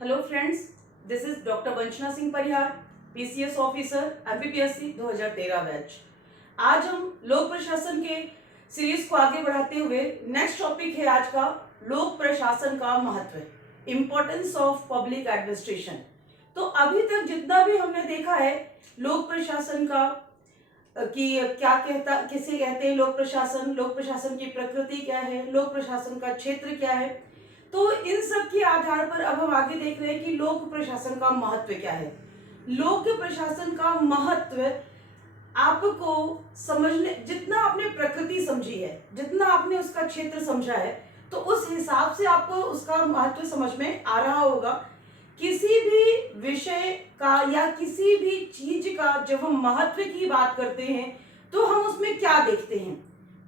Hello friends, this is doctor Vanchana Singh Parihar, PCS officer, MPPSC 2013 batch. आज हम लोक प्रशासन के सीरीज को आगे बढ़ाते हुए नेक्स्ट टॉपिक है आज का लोक प्रशासन का महत्व, इम्पोर्टेंस ऑफ पब्लिक एडमिनिस्ट्रेशन। तो अभी तक जितना भी हमने देखा है लोक प्रशासन का कि क्या कहता किसे कहते हैं लोक प्रशासन की प्रकृति क्या है, लोक प्रशासन का क्षेत्र क्या है। तो इन सब के आधार पर अब हम आगे देख रहे हैं कि लोक प्रशासन का महत्व क्या है। लोक प्रशासन का महत्व आपको समझने, जितना आपने प्रकृति समझी है, जितना आपने उसका क्षेत्र समझा है, तो उस हिसाब से आपको उसका महत्व समझ में आ रहा होगा। किसी भी विषय का या किसी भी चीज का जब हम महत्व की बात करते हैं तो हम उसमें क्या देखते हैं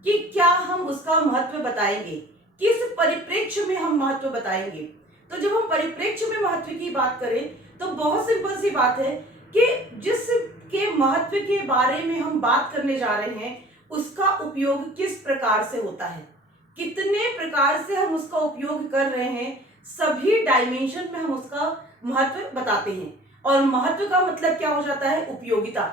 कि क्या हम उसका महत्व बताएंगे, किस परिप्रेक्ष्य में हम महत्व बताएंगे। तो जब हम परिप्रेक्ष्य में महत्व की बात करें तो बहुत सिंपल सी बात है कि जिसके महत्व के बारे में हम बात करने जा रहे हैं उसका उपयोग किस प्रकार से होता है, कितने प्रकार से हम उसका उपयोग कर रहे हैं, सभी डायमेंशन में हम उसका महत्व बताते हैं। और महत्व का मतलब क्या हो जाता है, उपयोगिता,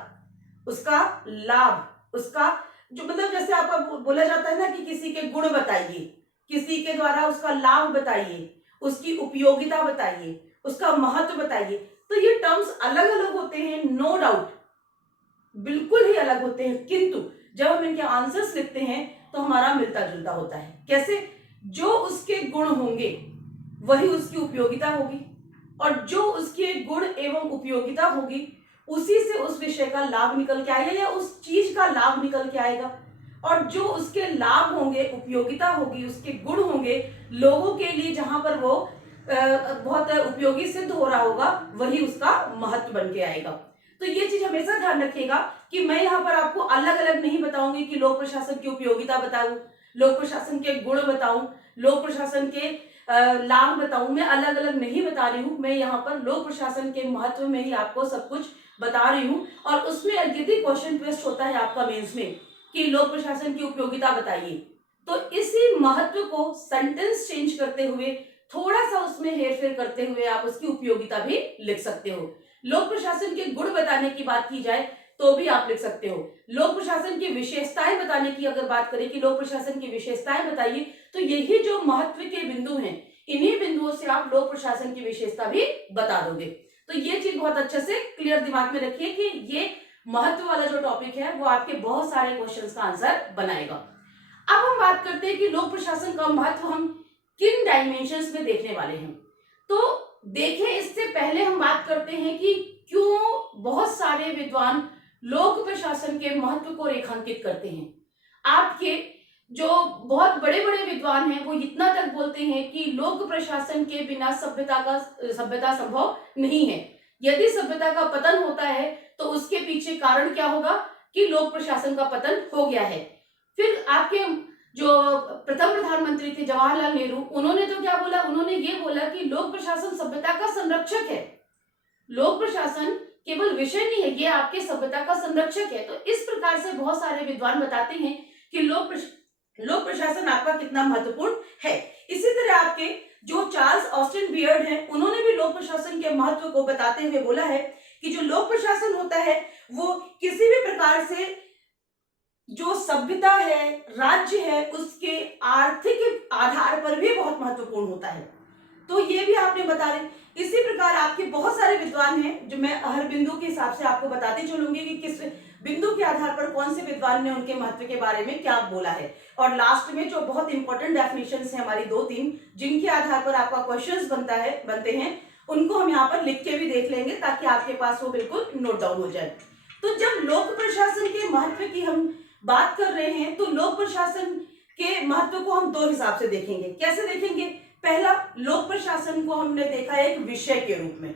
उसका लाभ, उसका जो मतलब जैसे आपका बोला जाता है ना कि किसी के गुण बताइए, किसी के द्वारा उसका लाभ बताइए, उसकी उपयोगिता बताइए, उसका महत्व बताइए। तो ये टर्म्स अलग अलग होते हैं, नो डाउट, बिल्कुल ही अलग होते हैं, किंतु जब हम इनके आंसर्स लिखते हैं तो हमारा मिलता जुलता होता है। कैसे? जो उसके गुण होंगे वही उसकी उपयोगिता होगी, और जो उसके गुण एवं उपयोगिता होगी उसी से उस विषय का लाभ निकल के आएगा या उस चीज का लाभ निकल के आएगा। और जो उसके लाभ होंगे, उपयोगिता होगी, उसके गुण होंगे, लोगों के लिए जहां पर वो बहुत उपयोगी सिद्ध हो रहा होगा, वही उसका महत्व बन के आएगा। तो ये चीज हमेशा ध्यान रखिएगा कि मैं यहाँ पर आपको अलग अलग नहीं बताऊंगी कि लोक प्रशासन की उपयोगिता बताऊं, लोक प्रशासन के गुण बताऊं, लोक प्रशासन के लाभ बताऊं। मैं अलग अलग नहीं बता रही हूं, मैं यहाँ पर लोक प्रशासन के महत्व में ही आपको सब कुछ बता रही हूँ। और उसमें यदि क्वेश्चन ट्विस्ट होता है आपका मेंस में कि लोक प्रशासन की उपयोगिता बताइए, तो इसी महत्व को सेंटेंस चेंज करते हुए, थोड़ा सा उसमें हेरफेर करते हुए आप उसकी उपयोगिता भी लिख सकते हो। लोक प्रशासन के गुण बताने की बात की जाए तो भी आप लिख सकते हो। लोक प्रशासन की विशेषताएं बताने की अगर बात करें कि लोक प्रशासन की विशेषताएं बताइए, तो यही जो महत्व के बिंदु हैं, इन्हीं बिंदुओं से आप लोक प्रशासन की विशेषता भी बता दोगे। तो ये चीज बहुत अच्छे से क्लियर दिमाग में रखिए कि ये महत्व वाला जो टॉपिक है वो आपके बहुत सारे क्वेश्चंस का आंसर बनाएगा। अब हम बात करते हैं कि लोक प्रशासन का महत्व हम किन डायमेंशंस में देखने वाले हैं। तो देखें, इससे पहले हम बात करते हैं कि क्यों बहुत सारे विद्वान लोक प्रशासन के महत्व को रेखांकित करते हैं। आपके जो बहुत बड़े बड़े विद्वान हैं वो इतना तक बोलते हैं कि लोक प्रशासन के बिना सभ्यता संभव नहीं है। यदि सभ्यता का पतन होता है तो उसके पीछे कारण क्या होगा कि लोक प्रशासन का पतन हो गया है। फिर आपके जो प्रथम प्रधानमंत्री थे जवाहरलाल नेहरू, उन्होंने तो क्या बोला, उन्होंने ये बोला कि लोक प्रशासन सभ्यता का संरक्षक है। लोक प्रशासन केवल विषय नहीं है, ये आपके सभ्यता का संरक्षक है। तो इस प्रकार से बहुत सारे विद्वान बताते हैं कि लोक प्रशासन आपका कितना महत्वपूर्ण है। इसी तरह आपके जो चार्ल्स ऑस्टिन बियर्ड हैं, उन्होंने भी लोक प्रशासन के महत्व को बताते हुए बोला है कि जो लोक प्रशासन होता है वो किसी भी प्रकार से जो सभ्यता है, राज्य है, उसके आर्थिक आधार पर भी बहुत महत्वपूर्ण होता है। तो ये भी आपने बता रहे। इसी प्रकार आपके बहुत सारे विद्वान हैं जो मैं हर बिंदु के हिसाब से आपको बताती चलूंगी कि किस बिंदु के आधार पर कौन से विद्वान ने उनके महत्व के बारे में क्या बोला है। और लास्ट में जो बहुत इंपॉर्टेंट डेफिनेशंस है हमारी 2-3, जिनके आधार पर आपका क्वेश्चंस बनते हैं, उनको हम यहाँ पर लिख के भी देख लेंगे ताकि आपके पास वो बिल्कुल नोट डाउन हो जाए। तो जब लोक प्रशासन के महत्व की हम बात कर रहे हैं तो लोक प्रशासन के महत्व को हम 2 हिसाब से देखेंगे। कैसे देखेंगे? पहला, लोक प्रशासन को हमने देखा है एक विषय के रूप में,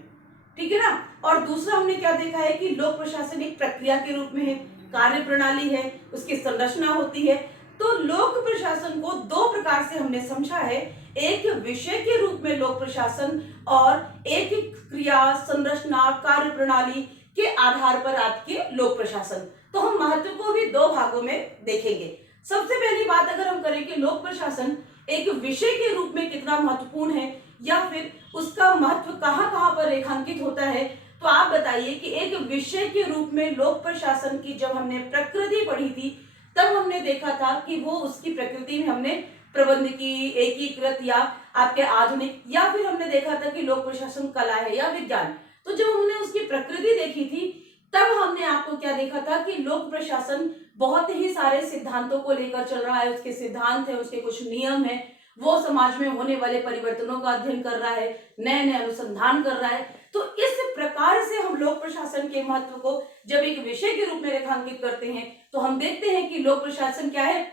ठीक है ना। और दूसरा हमने क्या देखा है कि लोक प्रशासन एक प्रक्रिया के रूप में है, कार्य प्रणाली है, उसकी संरचना होती है। तो लोक प्रशासन को 2 प्रकार से हमने समझा है, एक विषय के रूप में लोक प्रशासन और एक क्रिया, संरचना, कार्य प्रणाली के आधार पर आपके लोक प्रशासन। तो हम महत्व को भी 2 भागों में देखेंगे। सबसे पहली बात अगर हम करें कि लोक प्रशासन एक विषय के रूप में कितना महत्वपूर्ण है, या फिर उसका महत्व कहाँ कहाँ पर रेखांकित होता है। तो आप बताइए कि एक विषय के रूप में लोक प्रशासन की जब हमने प्रकृति पढ़ी थी तब हमने देखा था कि वो उसकी प्रकृति में हमने प्रबंधकी, एकीकृत या आपके आधुनिक, या फिर हमने देखा था कि लोक प्रशासन कला है या विज्ञान। तो जब हमने उसकी प्रकृति देखी थी तब हमने आपको क्या देखा था कि लोक प्रशासन बहुत ही सारे सिद्धांतों को लेकर चल रहा है, उसके सिद्धांत है, उसके कुछ नियम है, वो समाज में होने वाले परिवर्तनों का अध्ययन कर रहा है, नए नए अनुसंधान कर रहा है। तो इस प्रकार से हम लोक प्रशासन के महत्व को जब एक विषय के रूप में रेखांकित करते हैं तो हम देखते हैं कि लोक प्रशासन क्या है,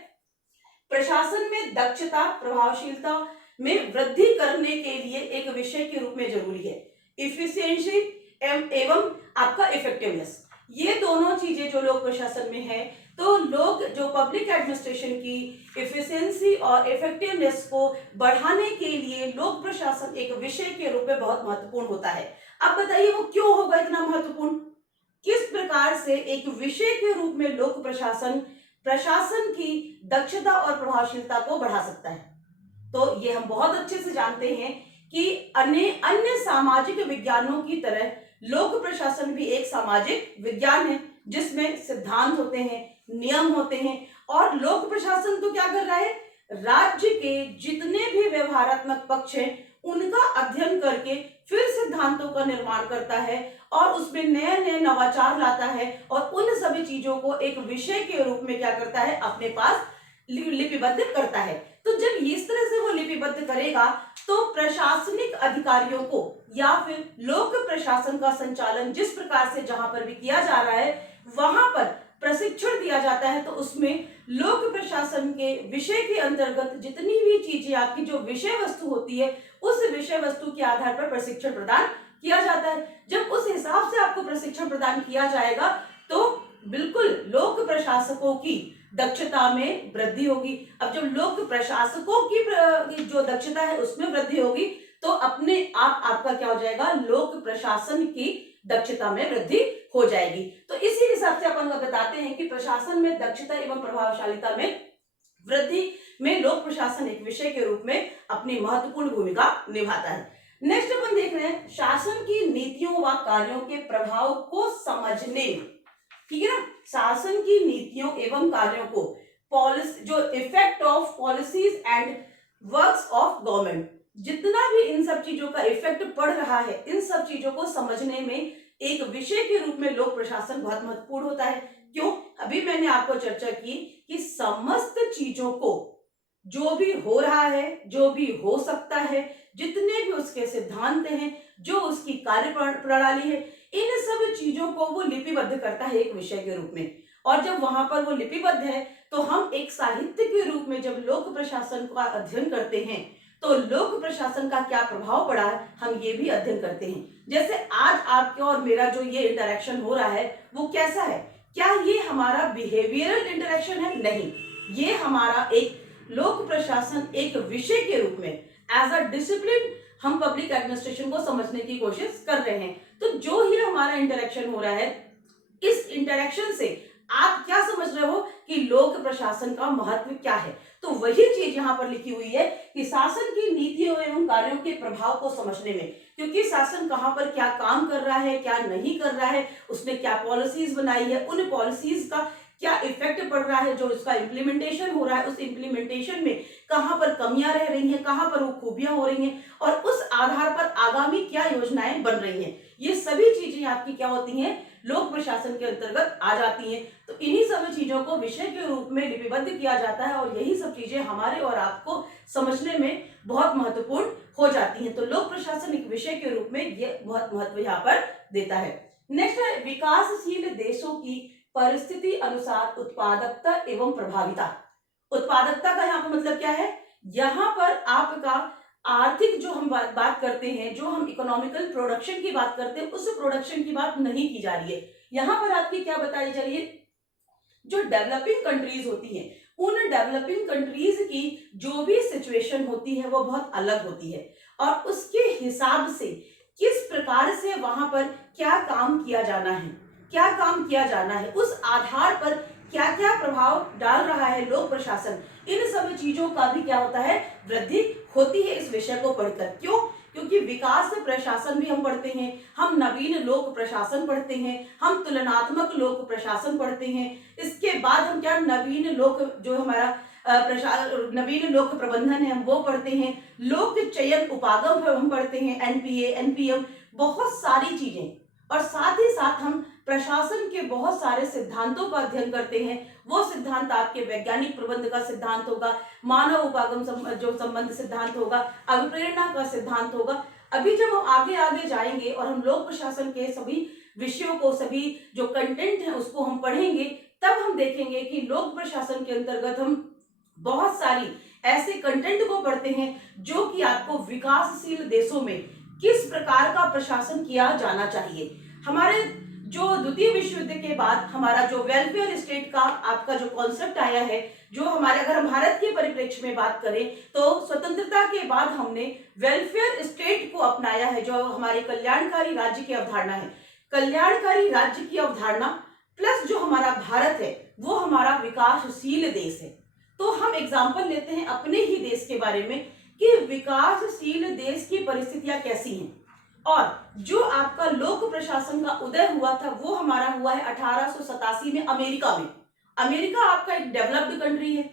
प्रशासन में दक्षता, प्रभावशीलता में वृद्धि करने के लिए एक विषय के रूप में जरूरी है। इफिशियंसी एवं आपका इफेक्टिवनेस, ये दोनों चीजें जो लोक प्रशासन में है, तो लोग जो पब्लिक एडमिनिस्ट्रेशन की इफिशियंसी और इफेक्टिवनेस को बढ़ाने के लिए लोक प्रशासन एक विषय के रूप में बहुत महत्वपूर्ण होता है। अब बताइए वो क्यों होगा इतना महत्वपूर्ण, किस प्रकार से एक विषय के रूप में लोक प्रशासन प्रशासन की दक्षता और प्रभावशीलता को बढ़ा सकता है। तो ये हम बहुत अच्छे से जानते हैं कि अन्य सामाजिक विज्ञानों की तरह लोक प्रशासन भी एक सामाजिक विज्ञान है जिसमें सिद्धांत होते हैं, नियम होते हैं, और लोक प्रशासन तो क्या कर रहा है, राज्य के जितने भी व्यवहारात्मक पक्ष हैं उनका अध्ययन करके फिर सिद्धांतों का निर्माण करता है और उसमें नए नए नवाचार लाता है और उन सभी चीजों को एक विषय के रूप में क्या करता है, अपने पास लिपिबद्ध करता है। तो जब इस तरह से वो लिपिबद्ध करेगा तो प्रशासनिक अधिकारियों को या फिर लोक प्रशासन का संचालन जिस प्रकार से जहां पर भी किया जा रहा है वहां पर प्रशिक्षण दिया जाता है, तो उसमें लोक प्रशासन के विषय के अंतर्गत जितनी भी चीजें आपकी जो विषय वस्तु होती है उस विषय वस्तु के आधार पर प्रशिक्षण प्रदान किया जाता है। जब उस हिसाब से आपको प्रशिक्षण प्रदान किया जाएगा तो बिल्कुल लोक प्रशासकों की दक्षता में वृद्धि होगी। अब जब लोक प्रशासकों की जो दक्षता है उसमें वृद्धि होगी तो अपने आप आपका क्या हो जाएगा, लोक प्रशासन की दक्षता में वृद्धि हो जाएगी। तो इसी हिसाब से अपन बताते हैं कि प्रशासन में दक्षता एवं प्रभावशालिता में वृद्धि में लोक प्रशासन एक विषय के रूप में अपनी महत्वपूर्ण भूमिका निभाता है। नेक्स्ट अपन देख रहे हैं शासन की नीतियों व कार्यों के प्रभाव को समझने में, ठीक है ना, शासन की नीतियों एवं कार्यों को पॉलिसी, जो effect of policies and works of government, जितना भी इन सब चीजों का इफेक्ट पड़ रहा है, इन सब चीजों को समझने में एक विषय के रूप में लोक प्रशासन बहुत महत्वपूर्ण होता है। क्यों, अभी मैंने आपको चर्चा की कि समस्त चीजों को जो भी हो रहा है, जो भी हो सकता है, जितने भी उसके सिद्धांत हैं, जो उसकी कार्य प्रणाली है, इन सब चीजों को वो लिपिबद्ध करता है एक विषय के रूप में। और जब वहां पर वो लिपिबद्ध है तो हम एक साहित्य के रूप में जब लोक प्रशासन का अध्ययन करते हैं तो लोक प्रशासन का क्या प्रभाव पड़ा है हम ये भी अध्ययन करते हैं। जैसे आज आपके और मेरा जो ये इंटरेक्शन हो रहा है वो कैसा है, क्या ये हमारा बिहेवियरल इंटरेक्शन है? नहीं, ये हमारा एक लोक प्रशासन एक विषय के रूप में एज अ डिसिप्लिन हम पब्लिक एडमिनिस्ट्रेशन को समझने की कोशिश कर रहे हैं। तो जो ही हमारा इंटरेक्शन हो रहा है, इस इंटरेक्शन से आप क्या समझ रहे हो कि लोक प्रशासन का महत्व क्या है। तो वही चीज यहाँ पर लिखी हुई है कि शासन की नीतियों एवं कार्यों के प्रभाव को समझने में, क्योंकि शासन कहाँ पर क्या काम कर रहा है, क्या नहीं कर रहा है, उसने क्या पॉलिसीज बनाई है, उन पॉलिसीज का क्या इफेक्ट पड़ रहा है, जो उसका इम्प्लीमेंटेशन हो रहा है, उस इम्प्लीमेंटेशन में कहाँ पर कमियां रह रही हैं, कहाँ पर वो खूबियां हो रही हैं, और उस आधार पर आगामी क्या योजनाएं बन रही हैं। ये सभी चीजें आपकी क्या होती हैं, लोक प्रशासन के अंतर्गत आ जाती हैं। तो इन्हीं सभी चीजों को विषय के रूप में लिपिबद्ध किया जाता है और यही सब चीजें हमारे और आपको समझने में बहुत महत्वपूर्ण हो जाती हैं। तो लोक प्रशासन एक विषय के रूप में ये बहुत महत्व यहाँ पर देता है। नेक्स्ट है विकासशील देशों की परिस्थिति अनुसार उत्पादकता एवं प्रभाविता। उत्पादकता का यहाँ पर मतलब क्या है, यहाँ पर आपका आर्थिक जो हम बात करते हैं, जो हम इकोनॉमिकल प्रोडक्शन की बात करते हैं, उस प्रोडक्शन की बात नहीं की जा रही है। यहाँ पर आपकी क्या बताई जा रही है, जो डेवलपिंग कंट्रीज होती हैं उन डेवलपिंग कंट्रीज की जो भी सिचुएशन होती है वो बहुत अलग होती है और उसके हिसाब से किस प्रकार से वहां पर क्या काम किया जाना है, क्या काम किया जाना है, उस आधार पर क्या क्या प्रभाव डाल रहा है लोक प्रशासन, इन सभी चीजों का भी क्या होता है, वृद्धि होती है इस विषय को पढ़कर। क्यों? क्योंकि विकास प्रशासन भी हम पढ़ते हैं, हम नवीन लोक प्रशासन पढ़ते हैं, हम तुलनात्मक लोक प्रशासन पढ़ते हैं, इसके बाद हम क्या नवीन लोक जो हमारा नवीन लोक प्रबंधन है हम वो पढ़ते हैं, लोक चयन उपागम हम पढ़ते हैं, एनपीए एनपीएम, बहुत सारी चीजें। और साथ ही साथ हम प्रशासन के बहुत सारे सिद्धांतों का अध्ययन करते हैं। वो सिद्धांत आपके वैज्ञानिक प्रबंध का सिद्धांत होगा, मानव उपागम जो संबंध सिद्धांत होगा, अभिप्रेरणा का सिद्धांत होगा। अभी जब हम आगे आगे जाएंगे और हम लोक प्रशासन के सभी विषयों को, सभी जो कंटेंट है उसको हम पढ़ेंगे, तब हम देखेंगे कि लोक प्रशासन के अंतर्गत हम बहुत सारी ऐसे कंटेंट को पढ़ते हैं जो कि आपको विकासशील देशों में किस प्रकार का प्रशासन किया जाना चाहिए। हमारे जो द्वितीय विश्व युद्ध के बाद हमारा जो वेलफेयर स्टेट का आपका जो कॉन्सेप्ट आया है, जो हमारे अगर हम भारत के परिप्रेक्ष्य में बात करें तो स्वतंत्रता के बाद हमने वेलफेयर स्टेट को अपनाया है, जो हमारे कल्याणकारी राज्य की अवधारणा है। कल्याणकारी राज्य की अवधारणा प्लस जो हमारा भारत है वो हमारा विकासशील देश है। तो हम एग्जाम्पल लेते हैं अपने ही देश के बारे में कि विकासशील देश की परिस्थितियां कैसी हैं। और जो आपका लोक प्रशासन का उदय हुआ था वो हमारा हुआ है 1887 में अमेरिका में। अमेरिका आपका एक डेवलप्ड कंट्री है।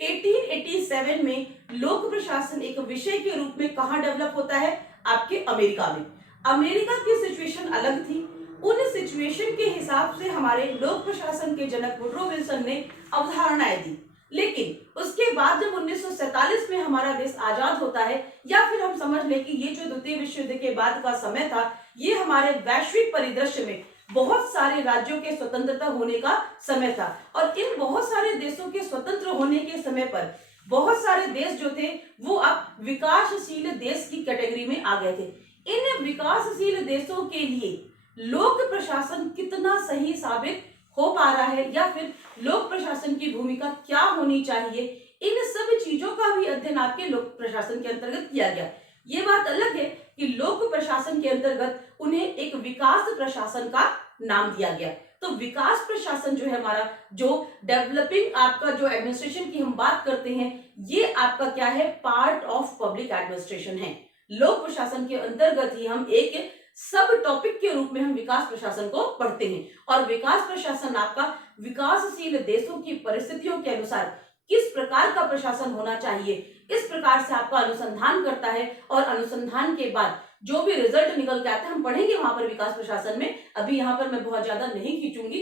1887 में लोक प्रशासन एक विषय के रूप में कहां डेवलप होता है? आपके अमेरिका में। अमेरिका की सिचुएशन अलग थी। उन सिचुएशन के हिसाब से हमारे लोक प्रशासन के जनक वुड्रो विल्सन ने अवधारणाएं दी। लेकिन उसके बाद जब 1947 में हमारा देश आजाद होता है, या फिर हम समझ लें कि ये जो द्वितीय विश्व युद्ध के बाद का समय था, ये हमारे वैश्विक परिदृश्य में बहुत सारे राज्यों के स्वतंत्रता होने का समय था। और इन बहुत सारे देशों के स्वतंत्र होने के समय पर बहुत सारे देश जो थे वो अब विकासशील देश की कैटेगरी में आ गए थे। इन विकासशील देशों के लिए लोक प्रशासन कितना सही साबित हो पा रहा है, या फिर लोक प्रशासन की भूमिका क्या होनी चाहिए, इन सब चीजों का भी अध्ययन आपके लोक प्रशासन के अंतर्गत किया गया। ये बात अलग है कि लोक प्रशासन के अंतर्गत उन्हें एक विकास प्रशासन का नाम दिया गया। तो विकास प्रशासन जो है हमारा, जो डेवलपिंग आपका जो एडमिनिस्ट्रेशन की हम बात करते हैं, ये आपका क्या है? पार्ट ऑफ पब्लिक एडमिनिस्ट्रेशन है। लोक प्रशासन के अंतर्गत ही हम एक सब टॉपिक के रूप में हम विकास प्रशासन को पढ़ते हैं। और विकास प्रशासन आपका विकासशील देशों की परिस्थितियों के अनुसार किस प्रकार का प्रशासन होना चाहिए, इस प्रकार से आपका अनुसंधान करता है। और अनुसंधान के बाद जो भी रिजल्ट निकल के आता है हम पढ़ेंगे वहां पर विकास प्रशासन में। अभी यहाँ पर मैं बहुत ज्यादा नहीं खींचूंगी,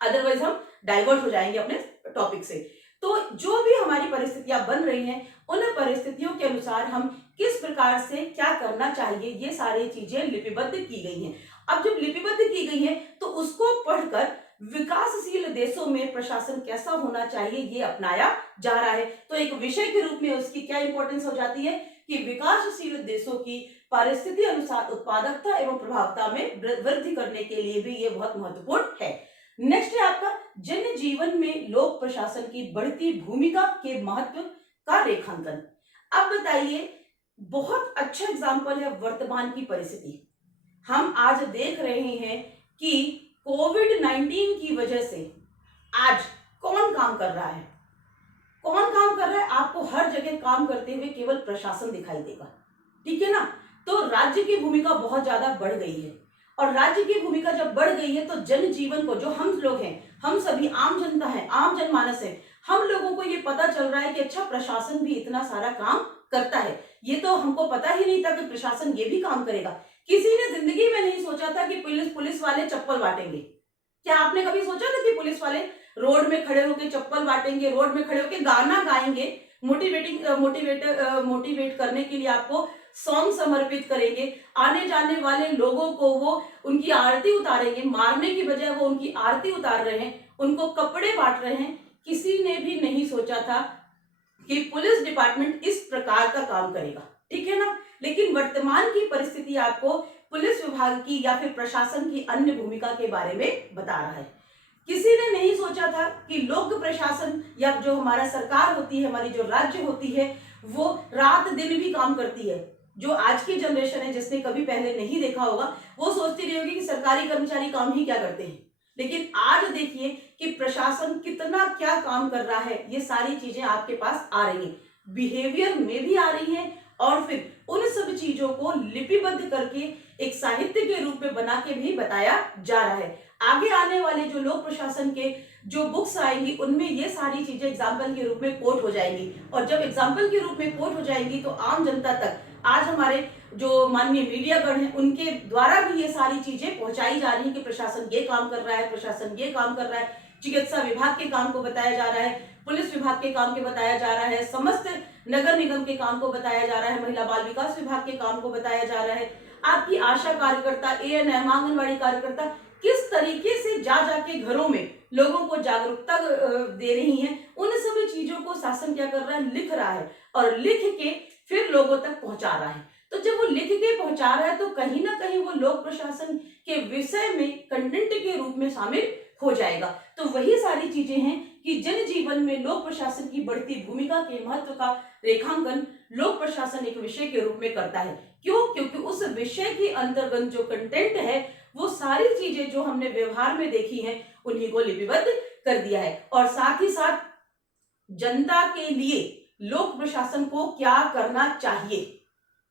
अदरवाइज हम डाइवर्ट हो जाएंगे अपने टॉपिक से। तो जो भी हमारी परिस्थितियां बन रही हैं, उन परिस्थितियों के अनुसार हम किस प्रकार से क्या करना चाहिए, ये सारी चीजें लिपिबद्ध की गई हैं। अब जब लिपिबद्ध की गई हैं तो उसको पढ़कर विकासशील देशों में प्रशासन कैसा होना चाहिए ये अपनाया जा रहा है। तो एक विषय के रूप में उसकी क्या इंपॉर्टेंस हो जाती है कि विकासशील देशों की परिस्थिति अनुसार उत्पादकता एवं प्रभावता में वृद्धि करने के लिए भी ये बहुत महत्वपूर्ण है। नेक्स्ट है आपका जन जीवन में लोक प्रशासन की बढ़ती भूमिका के महत्व का रेखांकन। अब बताइए, बहुत अच्छा एग्जाम्पल है वर्तमान की परिस्थिति। हम आज देख रहे हैं कि कोविड-19 की वजह से आज कौन काम कर रहा है? कौन काम कर रहा है? आपको हर जगह काम करते हुए केवल प्रशासन दिखाई देगा, ठीक है ना? तो राज्य की भूमिका बहुत ज्यादा बढ़ गई है। और राज्य की भूमिका जब बढ़ गई है तो जन जीवन को, जो हम लोग हैं, हम सभी आम जनता है, आम जनमानस है, हम लोगों को ये पता चल रहा है कि अच्छा प्रशासन भी इतना सारा काम करता है। ये तो हमको पता ही नहीं था कि प्रशासन ये भी काम करेगा। किसी ने जिंदगी में नहीं सोचा था कि पुलिस वाले चप्पल बांटेंगे। क्या आपने कभी सोचा था कि पुलिस वाले रोड में खड़े होकर चप्पल बांटेंगे, रोड में खड़े होकर गाना गाएंगे, मोटिवेट करने के लिए आपको सॉन्ग समर्पित करेंगे, आने जाने वाले लोगों को वो उनकी आरती उतारेंगे, मारने की बजाय वो उनकी आरती उतार रहे हैं, उनको कपड़े बांट रहे हैं। किसी ने भी नहीं सोचा था कि पुलिस डिपार्टमेंट इस प्रकार का काम करेगा, ठीक है ना? लेकिन वर्तमान की परिस्थिति आपको पुलिस विभाग की या फिर प्रशासन की अन्य भूमिका के बारे में बता रहा है। किसी ने नहीं सोचा था कि लोक प्रशासन या जो हमारा सरकार होती है, हमारी जो राज्य होती है, वो रात दिन भी काम करती है। जो आज की जनरेशन है जिसने कभी पहले नहीं देखा होगा, वो सोचती रही होगी कि सरकारी कर्मचारी काम ही क्या करते हैं। लेकिन आज देखिए कि प्रशासन कितना क्या काम कर रहा है, ये सारी चीजें आपके पास आ रही हैं। बिहेवियर में भी आ रही हैं और फिर उन सब चीजों को लिपिबद्ध करके एक साहित्य के रूप में बना के भी बताया जा रहा है। आगे आने वाले जो लोक प्रशासन के जो बुक्स आएंगी उनमें ये सारी चीजें एग्जाम्पल के रूप में कोट हो जाएंगी, और जब एग्जाम्पल के रूप में कोट हो जाएंगी तो आम जनता तक आज हमारे जो माननीय मीडियागण हैं उनके द्वारा भी ये सारी चीजें पहुंचाई जा रही है कि प्रशासन ये काम कर रहा है, प्रशासन ये काम कर रहा है, चिकित्सा विभाग के काम को बताया जा रहा है, पुलिस विभाग के काम को बताया जा रहा है, समस्त नगर निगम के काम को बताया जा रहा है, महिला बाल विकास विभाग के काम को बताया जा रहा है। आपकी आशा कार्यकर्ता, एएनएम, आंगनबाड़ी कार्यकर्ता किस तरीके से जा जाके घरों में लोगों को जागरूकता दे रही हैं, उन सभी चीजों को शासन क्या कर रहा है, लिख रहा है और लिख के फिर लोगों तक पहुंचा रहा है। तो जब वो लिख के पहुंचा रहा है तो कहीं ना कहीं वो लोक प्रशासन के विषय में कंटेंट के रूप में शामिल हो जाएगा। तो वही सारी चीजें हैं कि जन जीवन में लोक प्रशासन की बढ़ती भूमिका के महत्व का रेखांकन लोक प्रशासन एक विषय के रूप में करता है। क्यों? क्योंकि उस विषय के अंतर्गत जो कंटेंट है वो सारी चीजें जो हमने व्यवहार में देखी हैं उन्हीं को लिपिबद्ध कर दिया है, और साथ ही साथ जनता के लिए लोक प्रशासन को क्या करना चाहिए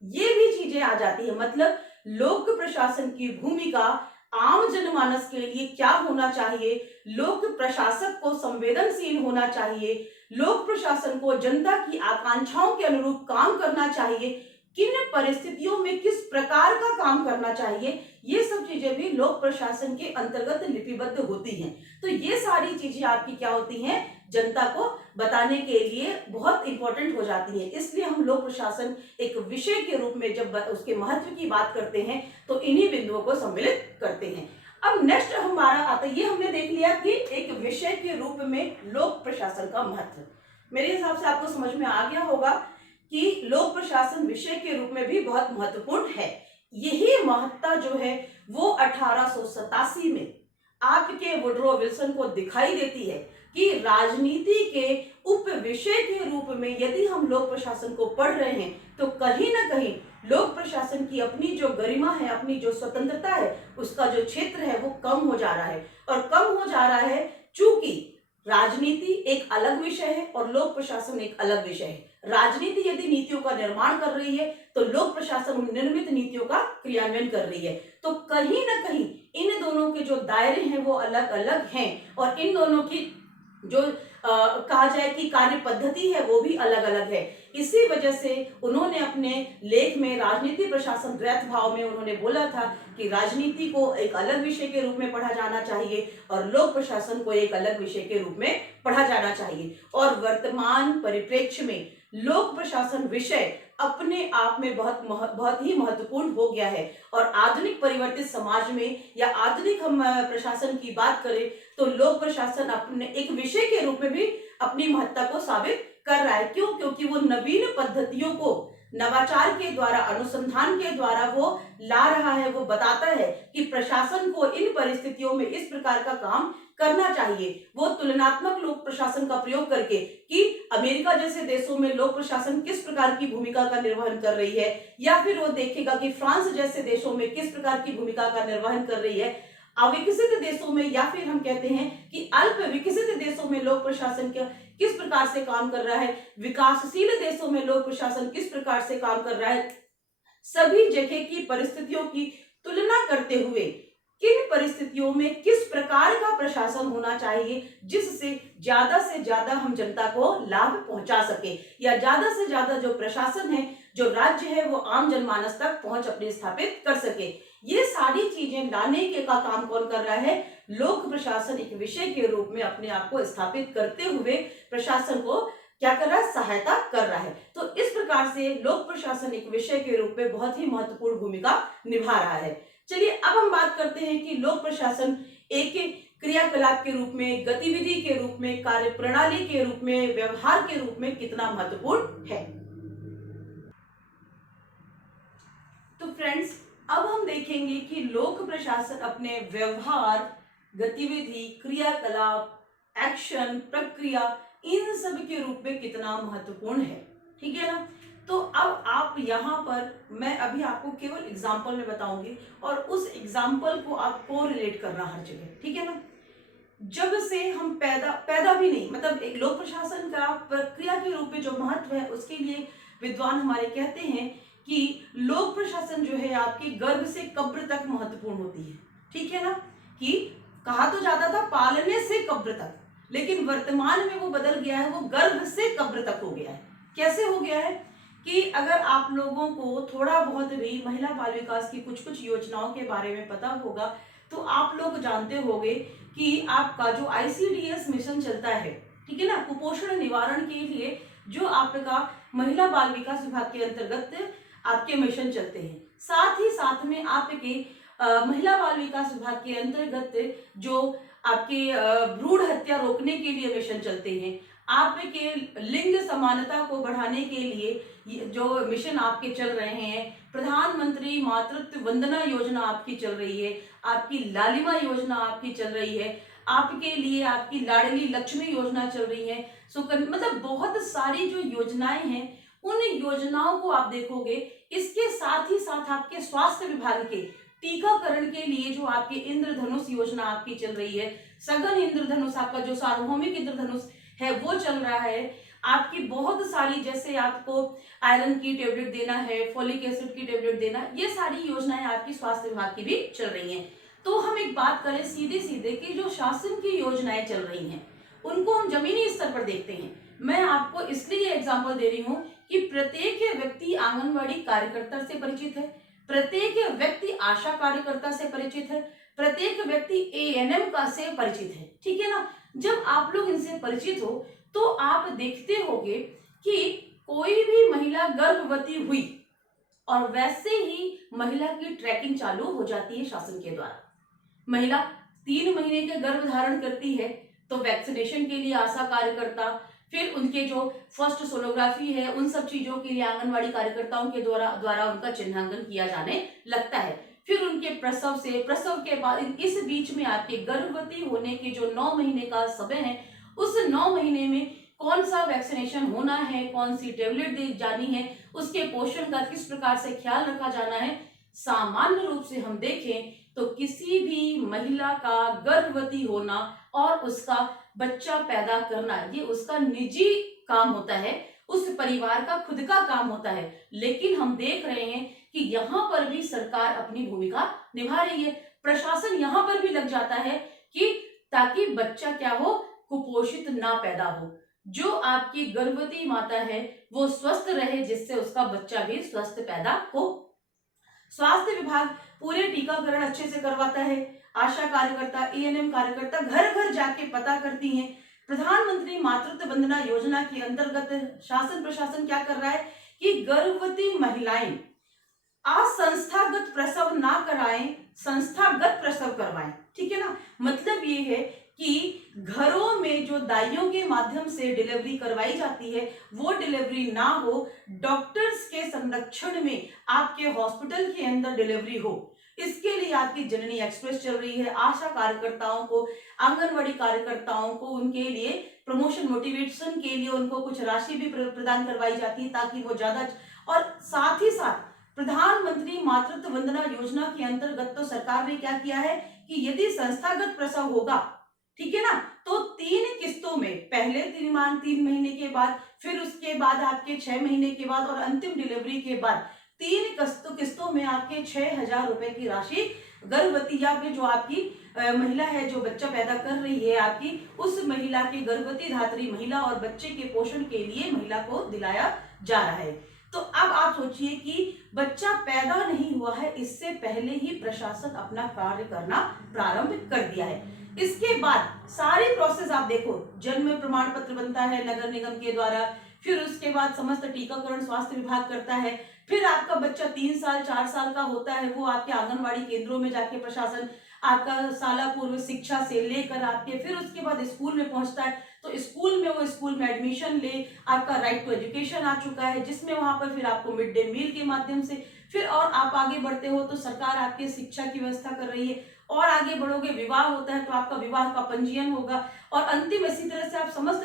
ये भी चीजें आ जाती है। मतलब लोक प्रशासन की भूमिका आम जनमानस के लिए क्या होना चाहिए, लोक प्रशासक को संवेदनशील होना चाहिए, लोक प्रशासन को जनता की आकांक्षाओं के अनुरूप काम करना चाहिए, किन परिस्थितियों में किस प्रकार का काम करना चाहिए, ये सब चीजें भी लोक प्रशासन के अंतर्गत लिपिबद्ध होती हैं। तो ये सारी चीजें आपकी क्या होती हैं, जनता को बताने के लिए बहुत इंपॉर्टेंट हो जाती है। इसलिए हम लोक प्रशासन एक विषय के रूप में जब उसके महत्व की बात करते हैं तो इन्हीं बिंदुओं को सम्मिलित करते हैं। अब नेक्स्ट हमारा आता है, ये हमने देख लिया कि एक विषय के रूप में लोक प्रशासन का महत्व। मेरे हिसाब से आपको समझ में आ गया होगा कि लोक प्रशासन विषय के रूप में भी बहुत महत्वपूर्ण है। यही महत्ता जो है वो 1887 में आपके वुडरो विल्सन को दिखाई देती है कि राजनीति के उप विषय के रूप में यदि हम लोक प्रशासन को पढ़ रहे हैं तो कहीं ना कहीं लोक प्रशासन की अपनी जो गरिमा है, अपनी जो स्वतंत्रता है, उसका जो क्षेत्र है वो कम हो जा रहा है। और कम हो जा रहा है चूंकि राजनीति एक अलग विषय है और लोक प्रशासन एक अलग विषय है। राजनीति यदि नीतियों का निर्माण कर रही है तो लोक प्रशासन उन निर्मित नीतियों का क्रियान्वयन कर रही है। तो कहीं ना कहीं इन दोनों के जो दायरे हैं वो अलग अलग हैं और इन दोनों की जो कहा जाए कि कार्य पद्धति है वो भी अलग अलग है। इसी वजह से उन्होंने अपने लेख में राजनीति प्रशासन द्वैत भाव में उन्होंने बोला था कि राजनीति को एक अलग विषय के रूप में पढ़ा जाना चाहिए और लोक प्रशासन को एक अलग विषय के रूप में पढ़ा जाना चाहिए। और वर्तमान परिप्रेक्ष्य में लोक प्रशासन विषय अपने आप में बहुत ही महत्वपूर्ण हो गया है। और आधुनिक परिवर्तित समाज में या आधुनिक हम प्रशासन की बात करें तो लोक प्रशासन अपने एक विषय के रूप में भी अपनी महत्ता को साबित कर रहा है। क्यों? क्योंकि वो नवीन पद्धतियों को नवाचार के द्वारा, अनुसंधान के द्वारा वो ला रहा है। वो बताता है कि प्रशासन को इन परिस्थितियों में इस प्रकार का काम करना चाहिए। वो तुलनात्मक लोक प्रशासन का प्रयोग करके कि अमेरिका जैसे देशों में लोक प्रशासन किस प्रकार की भूमिका का निर्वहन कर रही है, या फिर वो देखेगा कि फ्रांस जैसे देशों में किस प्रकार की भूमिका का निर्वहन कर रही है। अविकसित देशों में या फिर हम कहते हैं कि अल्प विकसित देशों में लोक प्रशासन किस प्रकार से काम कर रहा है, विकासशील देशों में लोक प्रशासन किस प्रकार से काम कर रहा है। सभी जगह की परिस्थितियों की तुलना करते हुए किन परिस्थितियों में किस प्रकार का प्रशासन होना चाहिए जिससे ज्यादा से ज्यादा हम जनता को लाभ पहुंचा सके, या ज्यादा से ज्यादा जो प्रशासन है, जो राज्य है, वो आम जनमानस तक पहुंच अपनी स्थापित कर सके। ये सारी चीजें लाने के का काम कौन कर रहा है? लोक प्रशासन एक विषय के रूप में अपने आप को स्थापित करते हुए प्रशासन को क्या कर रहा है? सहायता कर रहा है। तो इस प्रकार से लोक प्रशासन एक विषय के रूप में बहुत ही महत्वपूर्ण भूमिका निभा रहा है। चलिए अब हम बात करते हैं कि लोक प्रशासन एक क्रियाकलाप के रूप में, गतिविधि के रूप में, कार्य प्रणाली के रूप में, व्यवहार के रूप में कितना महत्वपूर्ण है। तो फ्रेंड्स, अब हम देखेंगे कि लोक प्रशासन अपने व्यवहार, गतिविधि, क्रियाकलाप, एक्शन, प्रक्रिया, इन सब के रूप में कितना महत्वपूर्ण है। ठीक है ना? तो अब आप यहाँ पर, मैं अभी आपको केवल एग्जाम्पल में बताऊंगी और उस एग्जाम्पल को आपको रिलेट करना हर जगह। ठीक है ना? जब से हम पैदा भी नहीं, मतलब एक लोक प्रशासन का प्रक्रिया के रूप में जो महत्व है उसके लिए विद्वान हमारे कहते हैं कि लोक प्रशासन जो है आपकी गर्भ से कब्र तक महत्वपूर्ण होती है। ठीक है ना, कि कहा तो जाता था पालने से कब्र तक, लेकिन वर्तमान में वो बदल गया है, वो गर्भ से कब्र तक हो गया है। कैसे हो गया है कि अगर आप लोगों को थोड़ा बहुत भी महिला बाल विकास की कुछ कुछ योजनाओं के बारे में पता होगा तो आप लोग जानते होंगे कि आपका जो ICDS मिशन चलता है, ठीक है ना, कुपोषण निवारण के लिए जो आपका महिला बाल विकास विभाग के अंतर्गत आपके मिशन चलते हैं। साथ ही साथ में आपके महिला बाल विकास विभाग के अंतर्गत जो आपके भ्रूण हत्या रोकने के लिए मिशन चलते हैं, आपके लिंग समानता को बढ़ाने के लिए जो मिशन आपके चल रहे हैं, प्रधानमंत्री मातृत्व वंदना योजना आपकी चल रही है, आपकी लालिमा योजना आपकी चल रही है, आपके लिए आपकी लाडली लक्ष्मी योजना चल रही है, मतलब बहुत सारी जो योजनाएं हैं उन योजनाओं को आप देखोगे। इसके साथ ही साथ आपके स्वास्थ्य विभाग के टीकाकरण के लिए जो आपके इंद्रधनुष योजना आपकी चल रही है, सघन इंद्रधनुष, आपका जो सार्वभौमिक इंद्रधनुष है वो चल रहा है। आपकी बहुत सारी, जैसे आपको आयरन की टेबलेट देना है, फोलिक एसिड की टेबलेट देना, ये सारी योजनाएं आपकी स्वास्थ्य विभाग की भी चल रही हैं। तो हम एक बात करें सीधे सीधे कि जो शासन की योजनाएं चल रही हैं उनको हम जमीनी स्तर पर देखते हैं। मैं आपको इसलिए एग्जाम्पल दे रही हूँ कि प्रत्येक व्यक्ति आंगनवाड़ी कार्यकर्ता से परिचित है, प्रत्येक व्यक्ति आशा कार्यकर्ता से परिचित है, प्रत्येक व्यक्ति ANM का से परिचित है। ठीक है ना, जब आप लोग इनसे परिचित हो तो आप देखते होंगे कि कोई भी महिला गर्भवती हुई और वैसे ही महिला की ट्रैकिंग चालू हो जाती है शासन के द्वारा। महिला 3 महीने के गर्भ धारण करती है तो वैक्सीनेशन के लिए आशा कार्यकर्ता, फिर उनके जो फर्स्ट सोनोग्राफी है, उन सब चीजों के लिए आंगनवाड़ी कार्यकर्ताओं के द्वारा उनका चिन्हांकन किया जाने लगता है। फिर उनके प्रसव के बाद इस बीच में आपके गर्भवती होने के जो 9 महीने का समय है, उस 9 महीने में कौन सा वैक्सीनेशन होना है, कौन सी टेबलेट दी जानी है, उसके पोषण का किस प्रकार से ख्याल रखा जाना है। सामान्य रूप से हम देखें तो किसी भी महिला का गर्भवती होना और उसका बच्चा पैदा करना ये उसका निजी काम होता है, उस परिवार का खुद का काम होता है। लेकिन हम देख रहे हैं कि यहाँ पर भी सरकार अपनी भूमिका निभा रही है, प्रशासन यहाँ पर भी लग जाता है कि ताकि बच्चा क्या हो, कुपोषित ना पैदा हो, जो आपकी गर्भवती माता है वो स्वस्थ रहे, जिससे उसका बच्चा भी स्वस्थ पैदा हो। स्वास्थ्य विभाग पूरे टीकाकरण अच्छे से करवाता है, आशा कार्यकर्ता, ANM कार्यकर्ता घर घर जाके पता करती हैं। प्रधानमंत्री मातृत्व वंदना योजना के अंतर्गत शासन प्रशासन क्या कर रहा है कि गर्भवती महिलाएं असंस्थागत प्रसव ना कराएं, संस्थागत प्रसव करवाएं। ठीक है ना, मतलब ये है कि घरों में जो दाइयों के माध्यम से डिलीवरी करवाई जाती है वो डिलीवरी ना हो, डॉक्टर्स के संरक्षण में आपके हॉस्पिटल के अंदर डिलीवरी हो। इसके लिए आपकी जननी एक्सप्रेस चल रही है। आशा कार्यकर्ताओं को, आंगनवाड़ी कार्यकर्ताओं को उनके लिए प्रमोशन मोटिवेशन के लिए उनको कुछ राशि भी प्रदान करवाई जाती है ताकि वो ज्यादा, और साथ ही साथ प्रधानमंत्री मातृत्व वंदना योजना के अंतर्गत तो सरकार ने क्या किया है कि यदि संस्थागत प्रसव होगा, ठीक है ना, तो 3 किस्तों में, पहले 3 महीने के बाद, फिर उसके बाद आपके 6 महीने के बाद और अंतिम डिलीवरी के बाद 3 किस्तों में आपके 6,000 रुपए की राशि गर्भवती या फिर जो आपकी महिला है जो बच्चा पैदा कर रही है आपकी, उस महिला की, गर्भवती धात्री महिला और बच्चे के पोषण के लिए महिला को दिलाया जा रहा है। तो अब आप सोचिए कि बच्चा पैदा नहीं हुआ है, इससे पहले ही प्रशासन अपना कार्य करना प्रारंभ कर दिया है। इसके बाद सारी प्रोसेस आप देखो, जन्म प्रमाण पत्र बनता है नगर निगम के द्वारा, फिर उसके बाद समस्त टीकाकरण स्वास्थ्य विभाग करता है, फिर आपका बच्चा 3 साल 4 साल का होता है, वो आपके आंगनवाड़ी केंद्रों में जाके प्रशासन आपका शाला पूर्व शिक्षा से लेकर आपके, फिर उसके बाद स्कूल में पहुंचता है, तो स्कूल में एडमिशन ले, आपका राइट टू एजुकेशन आ चुका है, जिसमें वहां पर फिर आपको मिड डे मील के माध्यम से, फिर और आप आगे बढ़ते हो तो सरकार आपके शिक्षा की व्यवस्था कर रही है, और आगे बढ़ोगे विवाह होता है तो आपका विवाह का पंजीयन होगा, और अंतिम इसी तरह से आप समस्त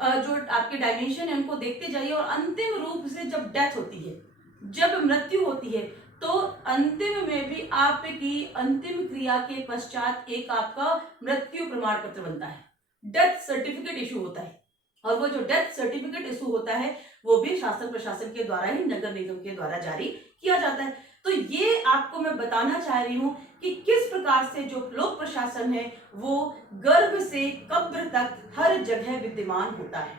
जो आपके डायमेंशन है उनको देखते जाइए, और अंतिम रूप से जब डेथ होती है, जब मृत्यु होती है, तो अंतिम में भी आपकी अंतिम क्रिया के पश्चात एक आपका मृत्यु प्रमाण पत्र बनता है, डेथ सर्टिफिकेट इशू होता है। और वो जो डेथ सर्टिफिकेट इशू होता है वो भी शासन प्रशासन के द्वारा ही, नगर निगम के द्वारा जारी किया जाता है। तो ये आपको मैं बताना चाह रही हूँ कि किस प्रकार से जो लोक प्रशासन है वो गर्भ से कब्र तक हर जगह विद्यमान होता है,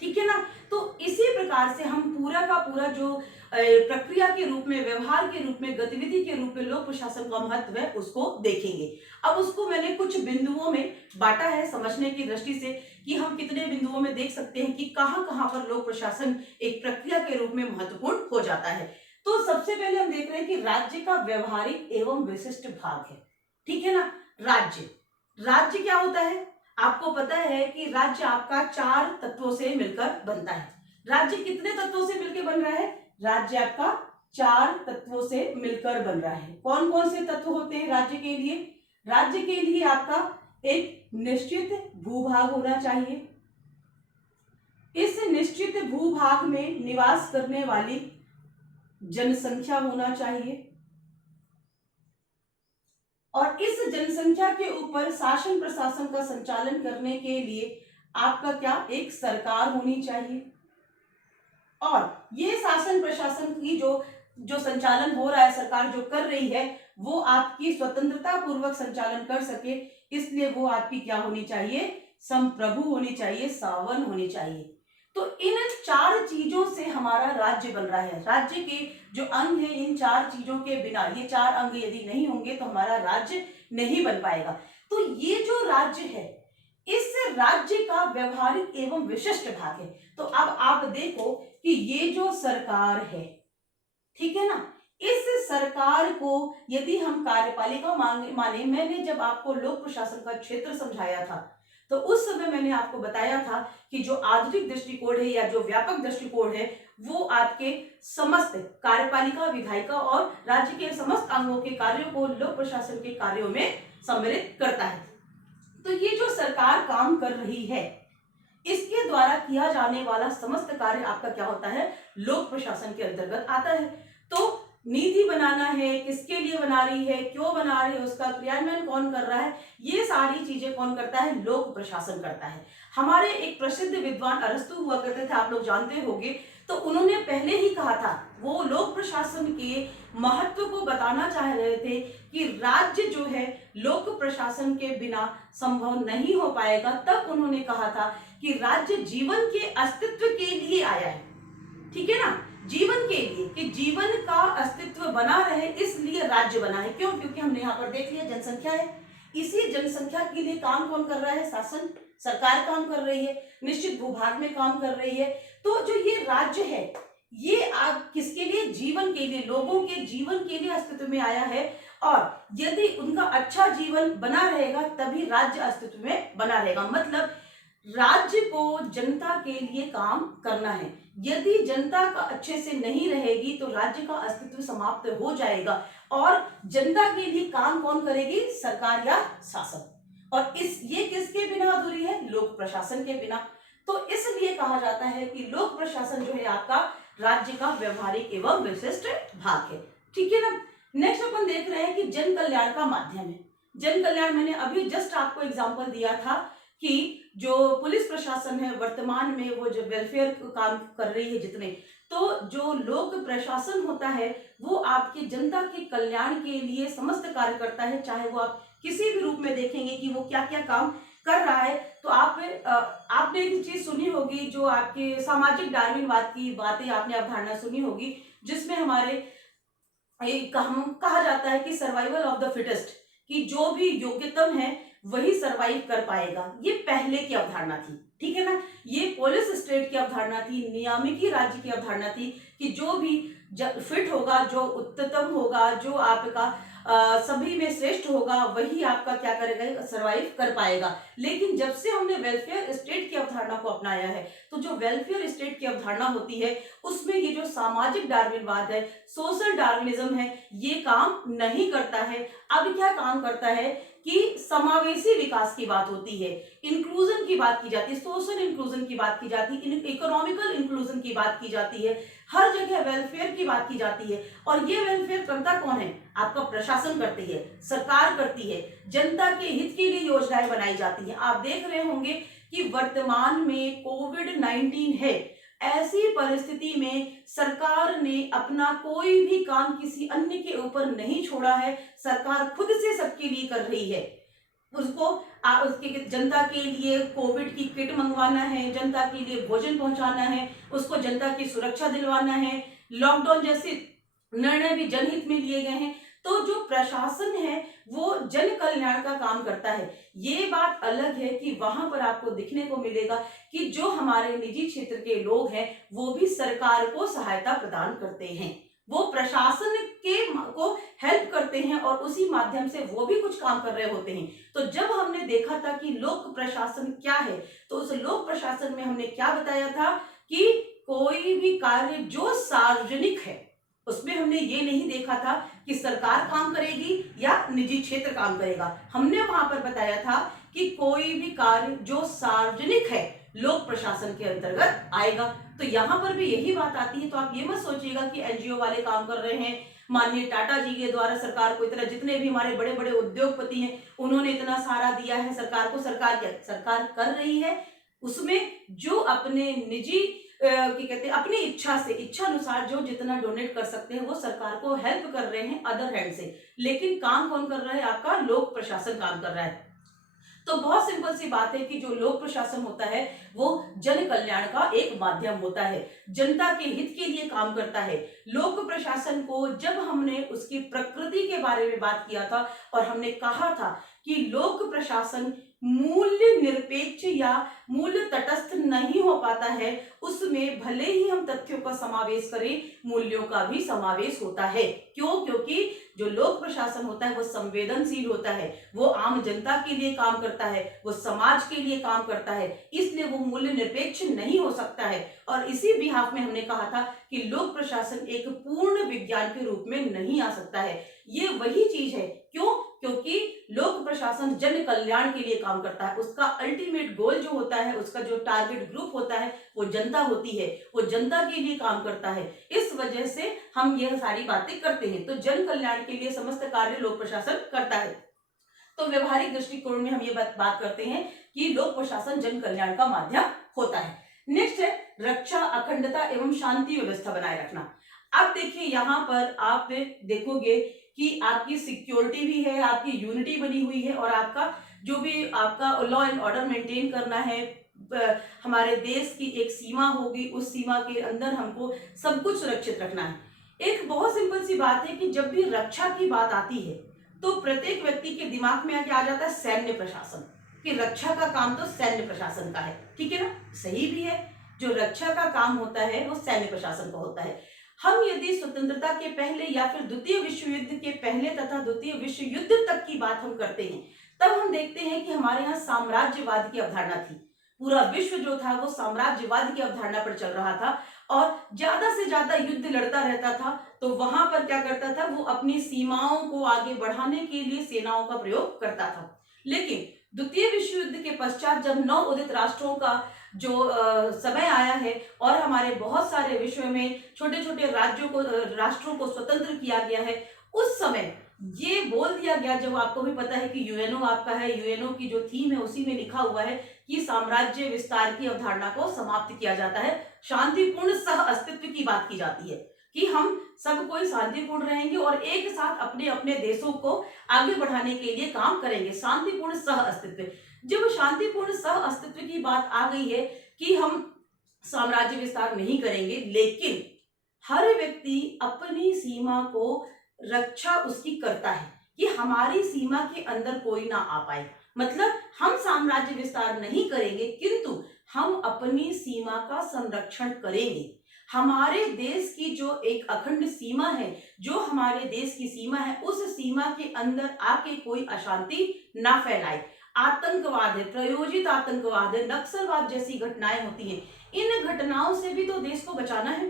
ठीक है ना। तो इसी प्रकार से हम पूरा का पूरा जो प्रक्रिया के रूप में, व्यवहार के रूप में, गतिविधि के रूप में लोक प्रशासन का महत्व है उसको देखेंगे। अब उसको मैंने कुछ बिंदुओं में बांटा है समझने की दृष्टि से कि हम कितने बिंदुओं में देख सकते हैं कि कहां कहां पर लोक प्रशासन एक प्रक्रिया के रूप में महत्वपूर्ण हो जाता है। तो सबसे पहले हम देख रहे हैं कि राज्य का व्यवहारिक एवं विशिष्ट भाग है, ठीक है ना। राज्य, राज्य क्या होता है? आपको पता है कि राज्य आपका 4 तत्वों से मिलकर बनता है। राज्य कितने तत्वों से मिलकर बन रहा है? राज्य आपका 4 तत्वों से मिलकर बन रहा है। कौन कौन से तत्व होते हैं राज्य के लिए? राज्य के लिए आपका एक निश्चित भूभाग होना चाहिए। इस निश्चित भूभाग में निवास करने वाली जनसंख्या होना चाहिए और इस जनसंख्या के ऊपर शासन प्रशासन का संचालन करने के लिए आपका क्या, एक सरकार होनी चाहिए। और ये शासन प्रशासन की जो संचालन हो रहा है, सरकार जो कर रही है, वो आपकी स्वतंत्रता पूर्वक संचालन कर सके, इसलिए वो आपकी क्या होनी चाहिए, संप्रभु होनी चाहिए, सावन होनी चाहिए। तो इन 4 चीजों से हमारा राज्य बन रहा है। राज्य के जो अंग है, इन 4 चीजों के बिना, ये 4 अंग यदि नहीं होंगे तो हमारा राज्य नहीं बन पाएगा। तो ये जो राज्य है, इस राज्य का व्यवहारिक एवं विशिष्ट भाग है। तो अब आप देखो कि ये जो सरकार है, ठीक है ना, इस सरकार को यदि हम कार्यपालिका माने, मैंने जब आपको लोक प्रशासन का क्षेत्र समझाया था तो उस समय मैंने आपको बताया था कि जो आधुनिक दृष्टिकोण है या जो व्यापक दृष्टिकोण है वो आपके समस्त कार्यपालिका, विधायिका और राज्य के समस्त अंगों के कार्यों को लोक प्रशासन के कार्यों में सम्मिलित करता है। तो ये जो सरकार काम कर रही है, इसके द्वारा किया जाने वाला समस्त कार्य आपका क्या होता है, लोक प्रशासन के अंतर्गत आता है। तो नीति बनाना है, किसके लिए बना रही है, क्यों बना रही है, उसका क्रियान्वयन कौन कर रहा है, ये सारी चीजें कौन करता है, लोक प्रशासन करता है। हमारे एक प्रसिद्ध विद्वान अरस्तु हुआ करते थे, आप लोग जानते होंगे। तो उन्होंने पहले ही कहा था, वो लोक प्रशासन के महत्व को बताना चाह रहे थे कि राज्य जो है लोक प्रशासन के बिना संभव नहीं हो पाएगा। तब उन्होंने कहा था कि राज्य जीवन के अस्तित्व के लिए आया है, ठीक है ना, जीवन के लिए, कि जीवन का अस्तित्व बना रहे इसलिए राज्य बना है। क्यों? क्योंकि हमने यहाँ पर देख लिया जनसंख्या है, इसी जनसंख्या के लिए काम कौन कर रहा है, शासन, सरकार काम कर रही है, निश्चित भूभाग में काम कर रही है। तो जो ये राज्य है, ये आप किसके लिए, जीवन के लिए, लोगों के जीवन के लिए अस्तित्व में आया है। और यदि उनका अच्छा जीवन बना रहेगा तभी राज्य अस्तित्व में बना रहेगा। मतलब राज्य को जनता के लिए काम करना है। यदि जनता का अच्छे से नहीं रहेगी तो राज्य का अस्तित्व समाप्त हो जाएगा। और जनता के लिए काम कौन करेगी, सरकार या शासन। और ये किसके बिना अधूरी है, लोक प्रशासन के बिना। तो इसलिए कहा जाता है कि लोक प्रशासन जो है आपका राज्य का व्यवहारिक एवं विशिष्ट भाग है, ठीक है ना। नेक्स्ट अपन देख रहे हैं कि जन कल्याण का माध्यम है। जन कल्याण मैंने अभी जस्ट आपको एग्जांपल दिया था कि जो पुलिस प्रशासन है वर्तमान में, वो जो वेलफेयर काम कर रही है जितने, तो जो लोक प्रशासन होता है वो आपके जनता के कल्याण के लिए समस्त कार्य करता है। चाहे वो आप किसी भी रूप में देखेंगे कि वो क्या क्या काम कर रहा है। तो आपने एक चीज सुनी होगी, जो आपके सामाजिक डार्विनवाद की बातें आपने अवधारणा सुनी होगी, जिसमें हमारे कहा जाता है कि सर्वाइवल ऑफ द फिटेस्ट, कि जो भी योग्यतम है वही सरवाइव कर पाएगा। ये पहले की अवधारणा थी, ठीक है ना। ये पुलिस स्टेट की अवधारणा थी, नियामकी राज्य की अवधारणा थी कि जो भी फिट होगा, जो उच्चतम होगा, जो आपका सभी में श्रेष्ठ होगा, वही आपका क्या करेगा, सरवाइव कर पाएगा। लेकिन जब से हमने वेलफेयर स्टेट की अवधारणा को अपनाया है, तो जो वेलफेयर स्टेट की अवधारणा होती है उसमें ये जो सामाजिक डार्विनवाद है, सोशल डार्विनिज्म है, ये काम नहीं करता है। अब क्या काम करता है कि समावेशी विकास की बात होती है, इंक्लूजन की बात की जाती है, सोशल इंक्लूजन की बात की जाती है, इकोनॉमिकल इंक्लूजन की बात की जाती है, हर जगह वेलफेयर की बात की जाती है। और ये वेलफेयर करता कौन है? आपका प्रशासन करती है, सरकार करती है, जनता के हित के लिए योजनाएं बनाई जाती हैं। आप देख रहे होंगे कि वर्तमान में कोविड-19 है, ऐसी परिस्थिति में सरकार ने अपना कोई भी काम किसी अन्य के ऊपर नहीं छोड़ा है। सरकार खुद से सबके लिए कर रही है। उसको उसके जनता के लिए कोविड की किट मंगवाना है, जनता के लिए भोजन पहुंचाना है, उसको जनता की सुरक्षा दिलवाना है। लॉकडाउन जैसे निर्णय भी जनहित में लिए गए हैं। तो जो प्रशासन है वो जन कल्याण का काम करता है। ये बात अलग है कि वहां पर आपको दिखने को मिलेगा कि जो हमारे निजी क्षेत्र के लोग हैं वो भी सरकार को सहायता प्रदान करते हैं, वो प्रशासन के को हेल्प करते हैं और उसी माध्यम से वो भी कुछ काम कर रहे होते हैं। तो जब हमने देखा था कि लोक प्रशासन क्या है, तो उस लोक प्रशासन में हमने क्या बताया था कि कोई भी कार्य जो सार्वजनिक है उसमें हमने ये नहीं देखा था कि सरकार काम करेगी या निजी क्षेत्र काम करेगा। हमने वहां पर बताया था कि कोई भी कार्य जो सार्वजनिक है लोक प्रशासन के अंतर्गत आएगा। तो यहाँ पर भी यही बात आती है। तो आप ये मत सोचिएगा कि एनजीओ वाले काम कर रहे हैं, माननीय टाटा जी के द्वारा सरकार को इतना, जितने भी हमारे बड़े बड़े उद्योगपति हैं उन्होंने इतना सहारा दिया है सरकार को। सरकार क्या सरकार कर रही है? उसमें जो अपने निजी क्या कहते हैं, अपनी इच्छा से, इच्छा अनुसार जो जितना डोनेट कर सकते हैं वो सरकार को हेल्प कर रहे हैं अदर हैंड से। लेकिन काम कौन कर रहा है? आपका लोक प्रशासन काम कर रहा है। तो बहुत सिंपल सी बात है कि जो लोक प्रशासन होता है वो जन कल्याण का एक माध्यम होता है, जनता के हित के लिए काम करता है। लोक प्रशासन को जब हमने उसकी प्रकृति के बारे में बात किया था और हमने कहा था कि लोक प्रशासन मूल्य निरपेक्ष या मूल्य तटस्थ नहीं हो पाता है, उसमें भले ही हम तथ्यों का समावेश करें, मूल्यों का भी समावेश होता है। क्यों? क्योंकि जो लोक प्रशासन होता है वो संवेदनशील होता है, वो आम जनता के लिए काम करता है, वो समाज के लिए काम करता है, इसलिए वो मूल्य निरपेक्ष नहीं हो सकता है। और इसी बिहाफ में हमने कहा था कि लोक प्रशासन एक पूर्ण विज्ञान के रूप में नहीं आ सकता है। ये वही चीज है। क्यों? क्योंकि लोक प्रशासन जन कल्याण के लिए काम करता है, उसका अल्टीमेट गोल जो होता है, उसका जो टारगेट ग्रुप होता है वो जनता होती है, वो जनता के लिए काम करता है। इस वजह से हम यह सारी बातें करते हैं। तो जन कल्याण के लिए समस्त कार्य लोक प्रशासन करता है। तो व्यवहारिक दृष्टिकोण में हम ये बात करते हैं कि लोक प्रशासन जन कल्याण का माध्यम होता है। नेक्स्ट है रक्षा, अखंडता एवं शांति व्यवस्था बनाए रखना। अब देखिए यहाँ पर आप देखोगे कि आपकी सिक्योरिटी भी है, आपकी यूनिटी बनी हुई है और आपका जो भी आपका लॉ एंड ऑर्डर मेंटेन करना है, हमारे देश की एक सीमा होगी, उस सीमा के अंदर हमको सब कुछ सुरक्षित रखना है। एक बहुत सिंपल सी बात है कि जब भी रक्षा की बात आती है तो प्रत्येक व्यक्ति के दिमाग में आके आ जाता है सैन्य प्रशासन, कि रक्षा का काम तो सैन्य प्रशासन का है। ठीक है ना? सही भी है, जो रक्षा का काम होता है वो सैन्य प्रशासन का होता है। हम यदि स्वतंत्रता के पहले या फिर द्वितीय विश्व युद्ध के पहले तथा द्वितीय विश्व युद्ध तक की बात हम करते हैं, तब हम देखते हैं कि हमारे यहाँ साम्राज्यवाद की अवधारणा थी। पूरा विश्व जो था वो साम्राज्यवाद की अवधारणा पर चल रहा था और ज्यादा से ज्यादा युद्ध लड़ता रहता था। तो वहां पर क्या करता था? वो अपनी सीमाओं को आगे बढ़ाने के लिए सेनाओं का प्रयोग करता था। लेकिन द्वितीय विश्व युद्ध के पश्चात जब नव उदित राष्ट्रों का जो समय आया है और हमारे बहुत सारे विश्व में छोटे छोटे राज्यों को, राष्ट्रों को स्वतंत्र किया गया है, उस समय ये बोल दिया गया, जब आपको भी पता है कि यूएनओ आपका है, यूएनओ की जो थीम है उसी में लिखा हुआ है कि साम्राज्य विस्तार की अवधारणा को समाप्त किया जाता है, शांतिपूर्ण सह अस्तित्व की बात की जाती है कि हम सब कोई शांतिपूर्ण रहेंगे और एक साथ अपने अपने देशों को आगे बढ़ाने के लिए काम करेंगे। शांतिपूर्ण सह अस्तित्व, जब शांतिपूर्ण सह अस्तित्व की बात आ गई है कि हम साम्राज्य विस्तार नहीं करेंगे, लेकिन हर व्यक्ति अपनी सीमा को रक्षा उसकी करता है कि हमारी सीमा के अंदर कोई ना आ पाए। मतलब हम साम्राज्य विस्तार नहीं करेंगे किंतु हम अपनी सीमा का संरक्षण करेंगे। हमारे देश की जो एक अखंड सीमा है, जो हमारे देश की सीमा है, उस सीमा के अंदर आके कोई अशांति ना फैलाए। आतंकवाद है, प्रायोजित आतंकवाद है, नक्सलवाद जैसी घटनाएं होती हैं, इन घटनाओं से भी तो देश को बचाना है।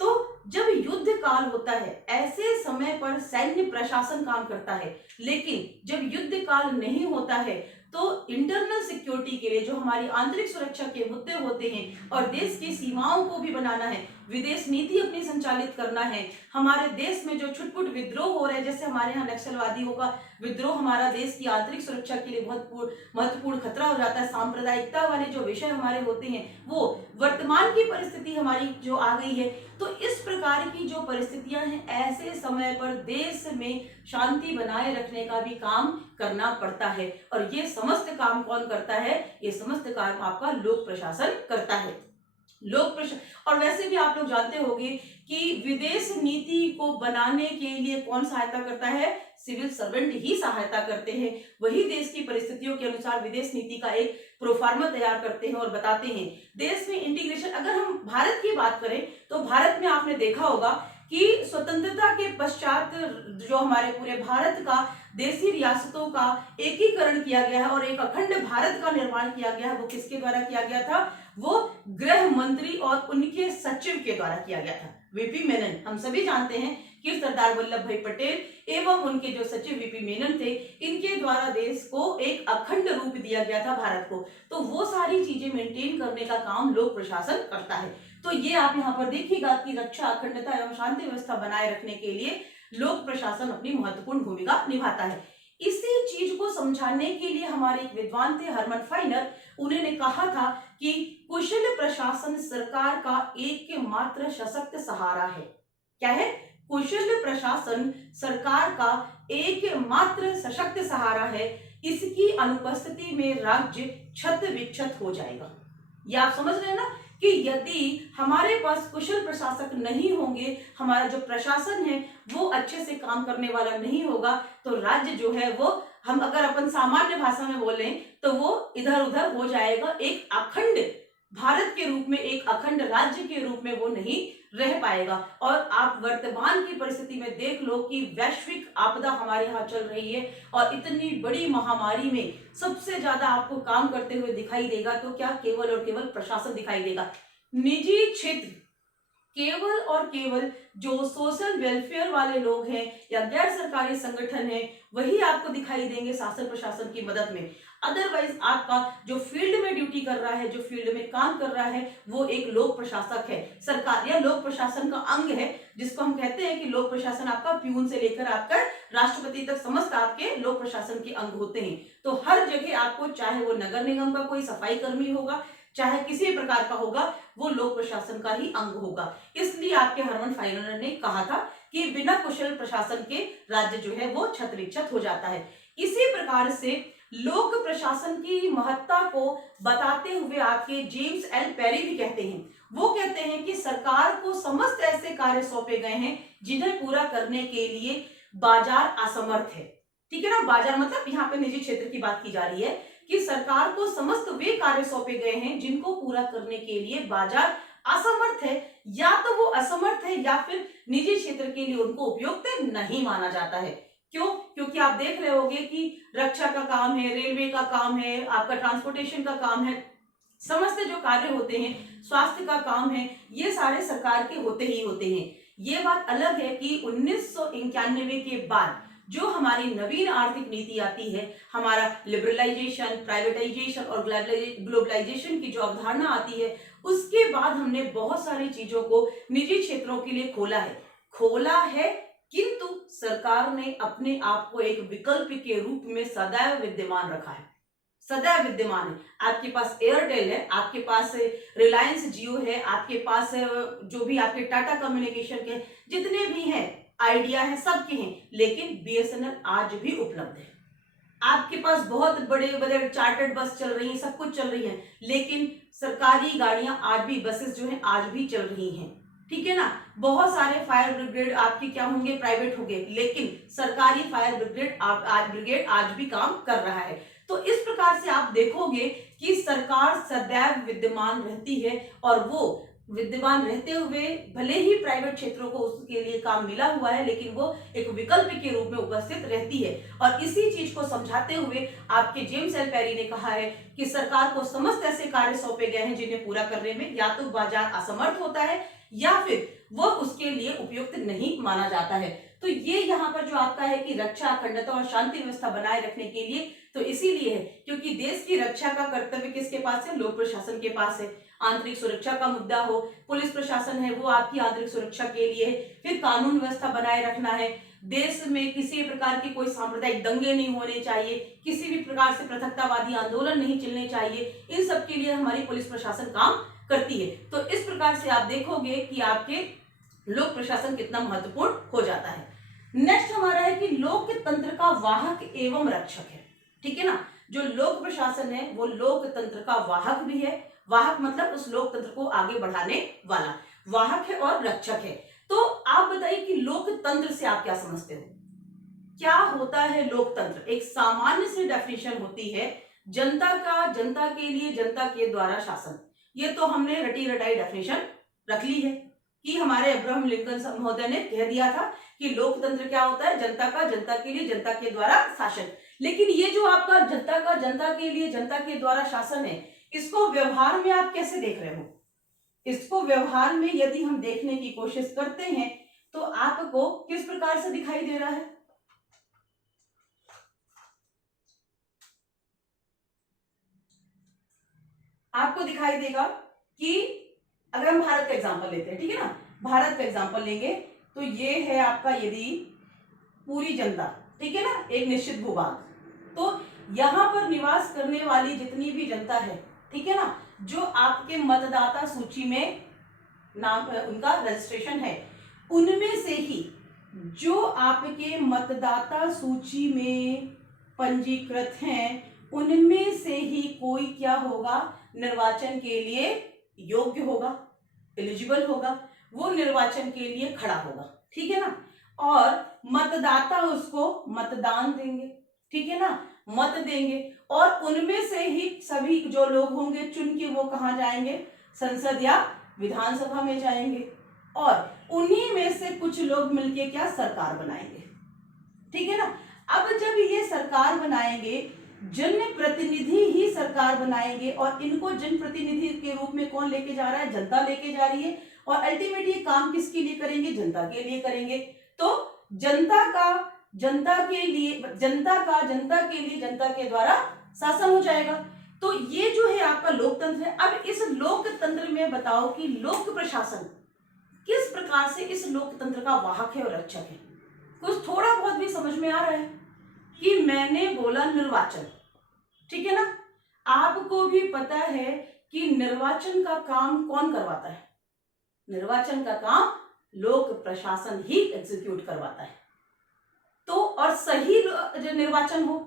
तो जब युद्ध काल होता है ऐसे समय पर सैन्य प्रशासन काम करता है, लेकिन जब युद्ध काल नहीं होता है तो इंटरनल सिक्योरिटी के लिए जो हमारी आंतरिक सुरक्षा के मुद्दे होते हैं और देश की सीमाओं को भी बनाना है, विदेश नीति अपनी संचालित करना है, हमारे देश में जो छुटपुट विद्रोह हो रहे हैं, जैसे हमारे यहाँ नक्सलवादियों का विद्रोह हमारा देश की आंतरिक सुरक्षा के लिए बहुत महत्वपूर्ण खतरा हो जाता है। सांप्रदायिकता वाले जो विषय हमारे होते हैं वो वर्तमान की परिस्थिति हमारी जो आ गई है, तो इस प्रकार की जो परिस्थितियां हैं ऐसे समय पर देश में शांति बनाए रखने का भी काम करना पड़ता है। और ये समस्त काम कौन करता है? ये समस्त काम आपका लोक प्रशासन करता है। लोक प्रशासन, और वैसे भी आप लोग जानते होंगे कि विदेश नीति को बनाने के लिए कौन सहायता करता है? सिविल सर्वेंट ही सहायता करते हैं। वही देश की परिस्थितियों के अनुसार विदेश नीति का एक प्रोफार्मा तैयार करते हैं और बताते हैं। देश में इंटीग्रेशन, अगर हम भारत की बात करें तो भारत में आपने देखा होगा कि स्वतंत्रता के पश्चात जो हमारे पूरे भारत का देशी रियासतों का एकीकरण किया गया है और एक अखंड भारत का निर्माण किया गया है, वो किसके द्वारा किया गया था? वो गृह मंत्री और उनके सचिव के द्वारा किया गया था, वीपी मेनन। हम सभी जानते हैं कि सरदार वल्लभ भाई पटेल एवं उनके जो सचिव वीपी मेनन थे, इनके द्वारा देश को एक अखंड रूप दिया गया था भारत को। तो वो सारी चीजें मेंटेन करने का काम लोक प्रशासन करता है। तो ये आप यहाँ पर देखिएगा कि रक्षा, अखंडता एवं शांति व्यवस्था बनाए रखने के लिए लोक प्रशासन अपनी महत्वपूर्ण भूमिका निभाता है। इसी चीज को समझाने के लिए हमारे एक विद्वान थे हरमन फाइनर, उन्होंने कहा था कि कुशल प्रशासन सरकार का एकमात्र सशक्त सहारा है। क्या है? कुशल प्रशासन सरकार का एकमात्र सशक्त सहारा है। इसकी अनुपस्थिति में राज्य क्षत विक्षत हो जाएगा। ये आप समझ रहे हैं ना कि यदि हमारे पास कुशल प्रशासक नहीं होंगे, हमारा जो प्रशासन है वो अच्छे से काम करने वाला नहीं होगा, तो राज्य जो है वो, हम अगर अपन सामान्य भाषा में बोलें तो वो इधर उधर हो जाएगा। एक अखंड भारत के रूप में, एक अखंड राज्य के रूप में वो नहीं रह पाएगा। और आप वर्तमान की परिस्थिति में देख लो कि वैश्विक आपदा हमारे यहाँ चल रही है और इतनी बड़ी महामारी में सबसे ज्यादा आपको काम करते हुए दिखाई देगा तो क्या? केवल और केवल प्रशासन दिखाई देगा। निजी क्षेत्र, केवल और केवल जो सोशल वेलफेयर वाले लोग हैं या गैर सरकारी संगठन हैं, वही आपको दिखाई देंगे शासन प्रशासन की मदद में। अदरवाइज आपका जो फील्ड में ड्यूटी कर रहा है, जो फील्ड में काम कर रहा है, वो एक लोक प्रशासक है। सरकार या लोक प्रशासन का अंग है, जिसको हम कहते हैं कि लोक प्रशासन आपका प्यून से लेकर आपका राष्ट्रपति तक समस्त आपके लोक प्रशासन के अंग होते हैं। तो हर जगह आपको, चाहे वो नगर निगम का कोई सफाई कर्मी होगा, चाहे किसी प्रकार का होगा, वो लोक प्रशासन का ही अंग होगा। इसलिए आपके हरमन फाइनर ने कहा था कि बिना कुशल प्रशासन के राज्य जो है वो क्षत विक्षत हो जाता है। इसी प्रकार से लोक प्रशासन की महत्ता को बताते हुए आपके जेम्स एल पेरी भी कहते हैं, वो कहते हैं कि सरकार को समस्त ऐसे कार्य सौंपे गए हैं जिन्हें पूरा करने के लिए बाजार असमर्थ है। ठीक है ना? बाजार मतलब यहाँ पे निजी क्षेत्र की बात की जा रही है कि सरकार को समस्त वे कार्य सौंपे गए हैं जिनको पूरा करने के लिए बाजार असमर्थ है, या तो वो असमर्थ है या फिर निजी क्षेत्र के लिए उनको उपयुक्त नहीं माना जाता है। क्यों? क्योंकि आप देख रहे होंगे कि रक्षा का काम है, रेलवे का काम है, आपका ट्रांसपोर्टेशन का काम है, समस्त जो कार्य होते हैं, स्वास्थ्य का काम है, ये सारे सरकार के होते ही होते हैं। ये बात अलग है कि 1991 के बाद जो हमारी नवीन आर्थिक नीति आती है, हमारा लिबरलाइजेशन, प्राइवेटाइजेशन और ग्लोबलाइजेशन की जो अवधारणा आती है, उसके बाद हमने बहुत सारी चीजों को निजी क्षेत्रों के लिए खोला है, किंतु सरकार ने अपने आप को एक विकल्प के रूप में सदैव विद्यमान रखा है। सदैव विद्यमान है। आपके पास एयरटेल है, आपके पास रिलायंस जियो है, आपके पास जो भी आपके टाटा कम्युनिकेशन के जितने भी हैं, आइडिया है, सबके हैं, लेकिन बीएसएनएल आज भी उपलब्ध है। आपके पास बहुत बड़े बड़े चार्टर्ड बस चल रही हैं, सब कुछ चल रही है, लेकिन सरकारी गाड़ियां आज भी, बसेस जो हैं आज भी चल रही हैं। ठीक है ना? बहुत सारे फायर ब्रिगेड आपके क्या होंगे? प्राइवेट होंगे, लेकिन सरकारी फायर ब्रिगेड आज भी काम कर रहा है। तो इस प्रकार से आप देखोगे कि सरकार सदैव विद्यमान रहती है और वो विद्यमान रहते हुए भले ही प्राइवेट क्षेत्रों को उसके लिए काम मिला हुआ है, लेकिन वो एक विकल्प के रूप में उपस्थित रहती है। और इसी चीज को समझाते हुए आपके जेम्स एल पेरी ने कहा है कि सरकार को समस्त ऐसे कार्य सौंपे गए हैं जिन्हें पूरा करने में या तो बाजार असमर्थ होता है या फिर वह उसके लिए उपयुक्त नहीं माना जाता है। तो ये यहाँ पर जो आपका है कि रक्षा, अखंडता और शांति व्यवस्था बनाए रखने के लिए, तो इसीलिए है क्योंकि देश की रक्षा का कर्तव्य किसके पास है? लोक प्रशासन के पास है। आंतरिक सुरक्षा का मुद्दा हो, पुलिस प्रशासन है वो आपकी आंतरिक सुरक्षा के लिए है। फिर कानून व्यवस्था बनाए रखना है, देश में किसी प्रकार के कोई सांप्रदायिक दंगे नहीं होने चाहिए, किसी भी प्रकार से पृथकतावादी आंदोलन नहीं चलने चाहिए, इन सब के लिए हमारी पुलिस प्रशासन काम करती है। तो इस प्रकार से आप देखोगे कि आपके लोक प्रशासन कितना महत्वपूर्ण हो जाता है। नेक्स्ट हमारा है कि लोकतंत्र का वाहक एवं रक्षक है। ठीक है ना, जो लोक प्रशासन है वो लोकतंत्र का वाहक भी है। वाहक मतलब उस लोकतंत्र को आगे बढ़ाने वाला, वाहक है और रक्षक है। तो आप बताइए कि लोकतंत्र से आप क्या समझते हो? क्या होता है लोकतंत्र? एक सामान्य सी डेफिनेशन होती है, जनता का, जनता के लिए, जनता के द्वारा शासन। ये तो हमने रटी रटाई डेफिनेशन रख ली है कि हमारे अब्राहम लिंकन महोदय ने कह दिया था कि लोकतंत्र क्या होता है? जनता का, जनता के लिए, जनता के द्वारा शासन। लेकिन ये जो आपका जनता का, जनता के लिए, जनता के द्वारा शासन है, इसको व्यवहार में आप कैसे देख रहे हो? इसको व्यवहार में यदि हम देखने की कोशिश करते हैं तो आपको किस प्रकार से दिखाई दे रहा है? आपको दिखाई देगा कि अगर हम भारत का एग्जांपल लेते हैं, ठीक है ना, भारत का एग्जांपल लेंगे तो ये है आपका यदि पूरी जनता, ठीक है ना, एक निश्चित भूभाग, तो यहां पर निवास करने वाली जितनी भी जनता है, ठीक है ना, जो आपके मतदाता सूची में नाम उनका रजिस्ट्रेशन है, उनमें से ही जो आपके मतदाता सूची में पंजीकृत हैं, उनमें से ही कोई क्या होगा? निर्वाचन के लिए योग्य होगा, एलिजिबल होगा, वो निर्वाचन के लिए खड़ा होगा। ठीक है ना, और मतदाता उसको मतदान देंगे, ठीक है ना, मत देंगे, और उनमें से ही सभी जो लोग होंगे चुन के वो कहाँ जाएंगे? संसद या विधानसभा में जाएंगे, और उन्हीं में से कुछ लोग मिलके क्या? सरकार बनाएंगे। ठीक है ना, अब जब ये सरकार बनाएंगे, जनप्रतिनिधि ही सरकार बनाएंगे, और इनको जनप्रतिनिधि के रूप में कौन लेके जा रहा है? जनता लेके जा रही है, और अल्टीमेट ये काम किसके लिए करेंगे? जनता के लिए करेंगे। तो जनता का, जनता के लिए, जनता का, जनता के लिए, जनता के द्वारा शासन हो जाएगा। तो ये जो है आपका लोकतंत्र है। अब इस लोकतंत्र में बताओ कि लोक प्रशासन किस प्रकार से इस लोकतंत्र का वाहक है और रक्षक है? कुछ थोड़ा बहुत भी समझ में आ रहा है कि मैंने बोला निर्वाचन, ठीक है ना, आपको भी पता है कि निर्वाचन का काम कौन करवाता है? निर्वाचन का काम लोक प्रशासन ही एग्जीक्यूट करवाता है। तो और सही जो निर्वाचन हो,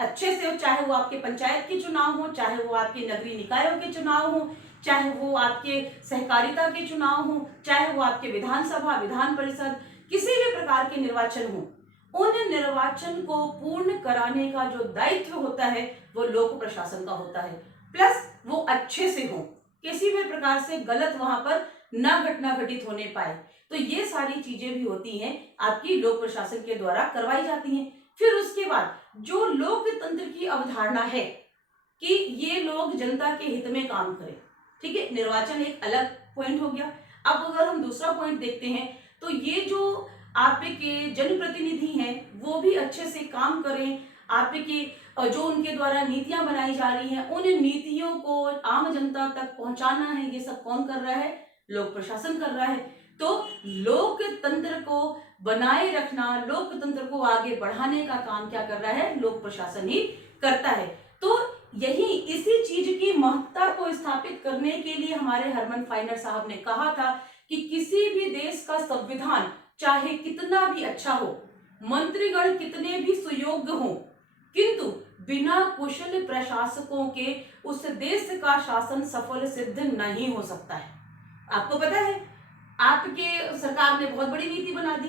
अच्छे से हो, चाहे वो आपके पंचायत के चुनाव हो, चाहे वो आपके नगरीय निकायों के चुनाव हो, चाहे वो आपके सहकारिता के चुनाव हो, चाहे वो आपके विधानसभा, विधान परिषद, किसी भी प्रकार के निर्वाचन हो, उन निर्वाचन को पूर्ण कराने का जो दायित्व होता है वो लोक प्रशासन का होता है। प्लस वो अच्छे से हो, किसी भी प्रकार से गलत वहां पर न घटना घटित होने पाए। तो ये सारी चीजें भी होती हैं आपकी लोक प्रशासन के द्वारा करवाई जाती हैं। फिर उसके बाद जो लोकतंत्र की अवधारणा है कि ये लोग जनता के हित में काम करें, ठीक है, निर्वाचन एक अलग पॉइंट हो गया। अब अगर हम दूसरा पॉइंट देखते हैं तो ये जो आपके जनप्रतिनिधि हैं वो भी अच्छे से काम करें, आपके जो उनके द्वारा नीतियां बनाई जा रही हैं उन नीतियों को आम जनता तक पहुंचाना है, ये सब कौन कर रहा है? लोक प्रशासन कर रहा है। तो लोकतंत्र को बनाए रखना, लोकतंत्र को आगे बढ़ाने का काम क्या कर रहा है? लोक प्रशासन ही करता है। तो यही इसी चीज की महत्ता को स्थापित करने के लिए हमारे हरमन फाइनर साहब ने कहा था कि किसी भी देश का संविधान चाहे कितना भी अच्छा हो, मंत्रीगण कितने भी सुयोग्य हो, किंतु बिना कुशल प्रशासकों के उस देश का शासन सफल सिद्ध नहीं हो सकता है। आपको पता है आपके सरकार ने बहुत बड़ी नीति बना दी,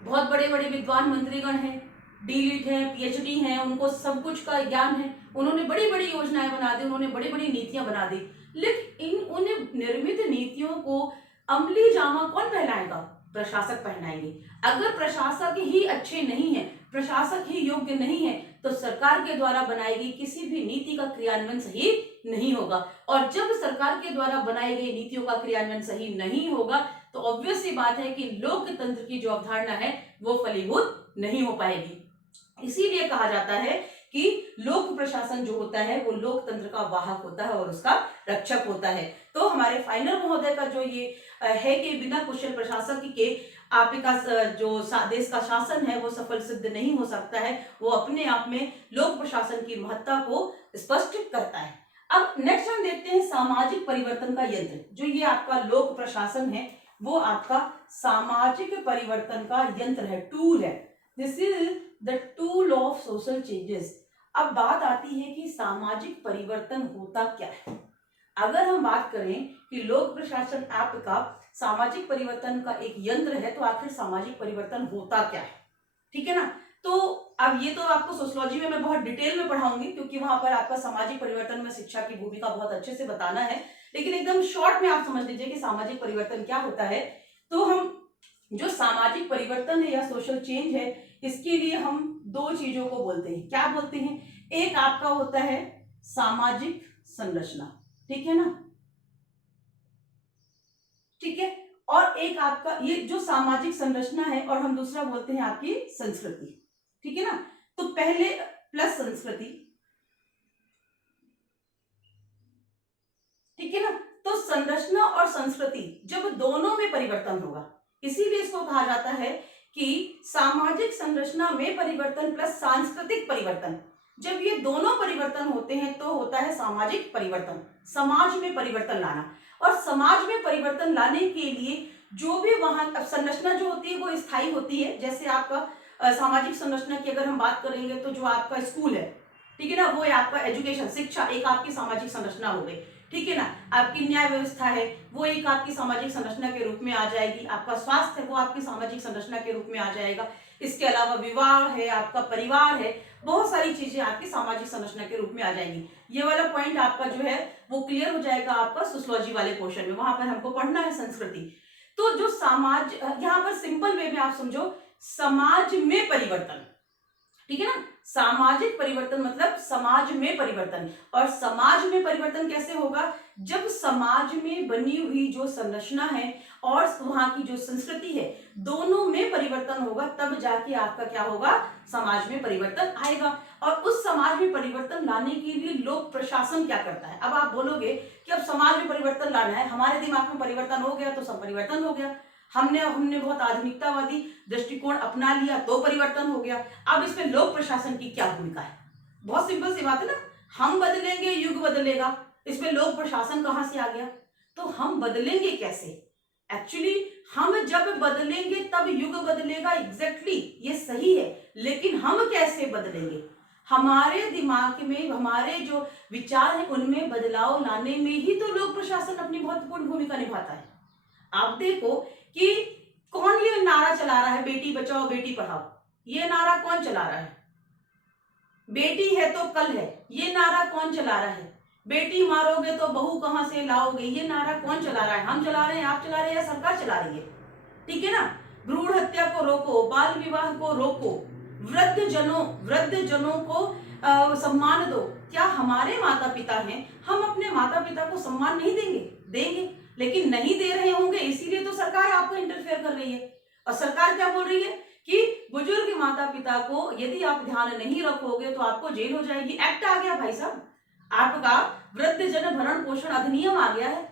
बहुत बड़े बड़े विद्वान मंत्रीगण हैं, डीलिट हैं, पीएचडी हैं, उनको सब कुछ का ज्ञान है, उन्होंने बड़ी बड़ी योजनाएं बना दी, उन्होंने बड़ी बड़ी नीतियां बना दी, लेकिन उन निर्मित नीतियों को अमली जामा कौन पहनाएगा? प्रशासक पहनाएंगे। अगर प्रशासक ही अच्छे नहीं है, प्रशासक ही योग्य नहीं है, तो सरकार के द्वारा बनाई गई किसी भी नीति का क्रियान्वयन सही नहीं होगा। और जब सरकार के द्वारा बनाई गई नीतियों का क्रियान्वयन सही नहीं होगा तो ऑब्वियस सी बात है कि लोकतंत्र की जो अवधारणा है वो फलीभूत नहीं हो पाएगी। इसीलिए कहा जाता है कि लोक प्रशासन जो होता है वो लोकतंत्र का वाहक होता है और उसका रक्षक होता है। तो हमारे फाइनल महोदय का जो ये है कि बिना कुशल प्रशासक के आपका जो देश का शासन है वो सफल सिद्ध नहीं हो सकता है। वो अपने आप में लोक प्रशासन की महत्ता को स्पष्ट करता है। अब नेक्स्ट हम देखते हैं सामाजिक परिवर्तन का यंत्र। जो ये आपका लोक प्रशासन है वो आपका सामाजिक परिवर्तन का यंत्र है, टूल है। This is the tool of social changes. अब बात आती है कि सामाजिक परिवर्तन होता क्या है। अगर हम बात करें कि लोक प्रशासन आपका सामाजिक परिवर्तन का एक यंत्र है तो आखिर सामाजिक परिवर्तन होता क्या है, ठीक है ना। तो अब ये तो आपको सोशियोलॉजी में मैं बहुत डिटेल में पढ़ाऊंगी क्योंकि वहां पर आपका सामाजिक परिवर्तन में शिक्षा की भूमिका बहुत अच्छे से बताना है, लेकिन एकदम शॉर्ट में आप समझ लीजिए कि सामाजिक परिवर्तन क्या होता है। तो हम जो सामाजिक परिवर्तन है या सोशल चेंज है इसके लिए हम दो चीजों को बोलते हैं। क्या बोलते हैं? एक आपका होता है सामाजिक संरचना, ठीक है ना, ठीक है। और एक आपका ये जो सामाजिक संरचना है और हम दूसरा बोलते हैं आपकी संस्कृति, ठीक है ना। तो पहले प्लस संस्कृति, ठीक है ना। तो संरचना और संस्कृति जब दोनों में परिवर्तन होगा, इसीलिए इसको कहा जाता है कि सामाजिक संरचना में परिवर्तन प्लस सांस्कृतिक परिवर्तन। जब ये दोनों परिवर्तन होते हैं तो होता है सामाजिक परिवर्तन, समाज में परिवर्तन लाना। और समाज में परिवर्तन लाने के लिए जो भी वहां संरचना जो होती है वो स्थायी होती है। जैसे आपका सामाजिक संरचना की अगर हम बात करेंगे तो जो आपका स्कूल है, ठीक है ना, वो है आपका एजुकेशन, शिक्षा, एक आपकी सामाजिक संरचना हो गई, ठीक है ना। आपकी न्याय व्यवस्था है वो एक आपकी सामाजिक संरचना के रूप में आ जाएगी। आपका स्वास्थ्य है वो आपकी सामाजिक संरचना के रूप में आ जाएगा। इसके अलावा विवाह है, आपका परिवार है, बहुत सारी चीजें आपकी सामाजिक संरचना के रूप में आ जाएंगी। ये वाला पॉइंट आपका जो है वो क्लियर हो जाएगा आपका सोशियोलॉजी वाले पोर्शन में, वहां पर हमको पढ़ना है संस्कृति। तो जो समाज, यहाँ पर सिंपल वे में आप समझो, समाज में परिवर्तन, ठीक है ना। सामाजिक परिवर्तन मतलब समाज में परिवर्तन। और समाज में परिवर्तन कैसे होगा? जब समाज में बनी हुई जो संरचना है और वहां की जो संस्कृति है दोनों में परिवर्तन होगा, तब जाके आपका क्या होगा, समाज में परिवर्तन आएगा। और उस समाज में परिवर्तन लाने के लिए लोक प्रशासन क्या करता है? अब आप बोलोगे कि अब समाज में परिवर्तन लाना है, हमारे दिमाग में परिवर्तन हो गया तो सब परिवर्तन हो गया, हमने बहुत आधुनिकतावादी दृष्टिकोण अपना लिया तो परिवर्तन हो गया। अब इसमें लोक प्रशासन की क्या भूमिका है? बहुत सिंपल सी बात है ना, हम बदलेंगे युग बदलेगा, इसमें लोक प्रशासन कहां से आ गया? तो हम बदलेंगे कैसे? एक्चुअली हम जब बदलेंगे तब युग बदलेगा, एग्जैक्टली ये सही है, लेकिन हम कैसे बदलेंगे? हमारे दिमाग में हमारे जो विचार है उनमें बदलाव लाने में ही तो लोक प्रशासन अपनी महत्वपूर्ण भूमिका निभाता है। आप देखो कि कौन ये नारा चला रहा है, बेटी बचाओ बेटी पढ़ाओ, ये नारा कौन चला रहा है? बेटी है तो कल है, ये नारा कौन चला रहा है? बेटी मारोगे तो बहू कहां से लाओगे, ये नारा कौन चला रहा है? हम चला रहे हैं, आप चला रहे हैं, या सरकार चला रही है? ठीक है ना। भ्रूण हत्या को रोको, बाल विवाह को रोको, वृद्ध जनों को सम्मान दो। क्या हमारे माता पिता हैं, हम अपने माता पिता को सम्मान नहीं देंगे? देंगे, लेकिन नहीं दे रहे होंगे, इसीलिए तो सरकार आपको इंटरफेयर कर रही है। और सरकार क्या बोल रही है कि बुजुर्ग माता पिता को यदि आप ध्यान नहीं रखोगे तो आपको जेल हो जाएगी। एक्ट आ गया भाई साहब, आपका वृद्ध जन भरण पोषण अधिनियम आ गया है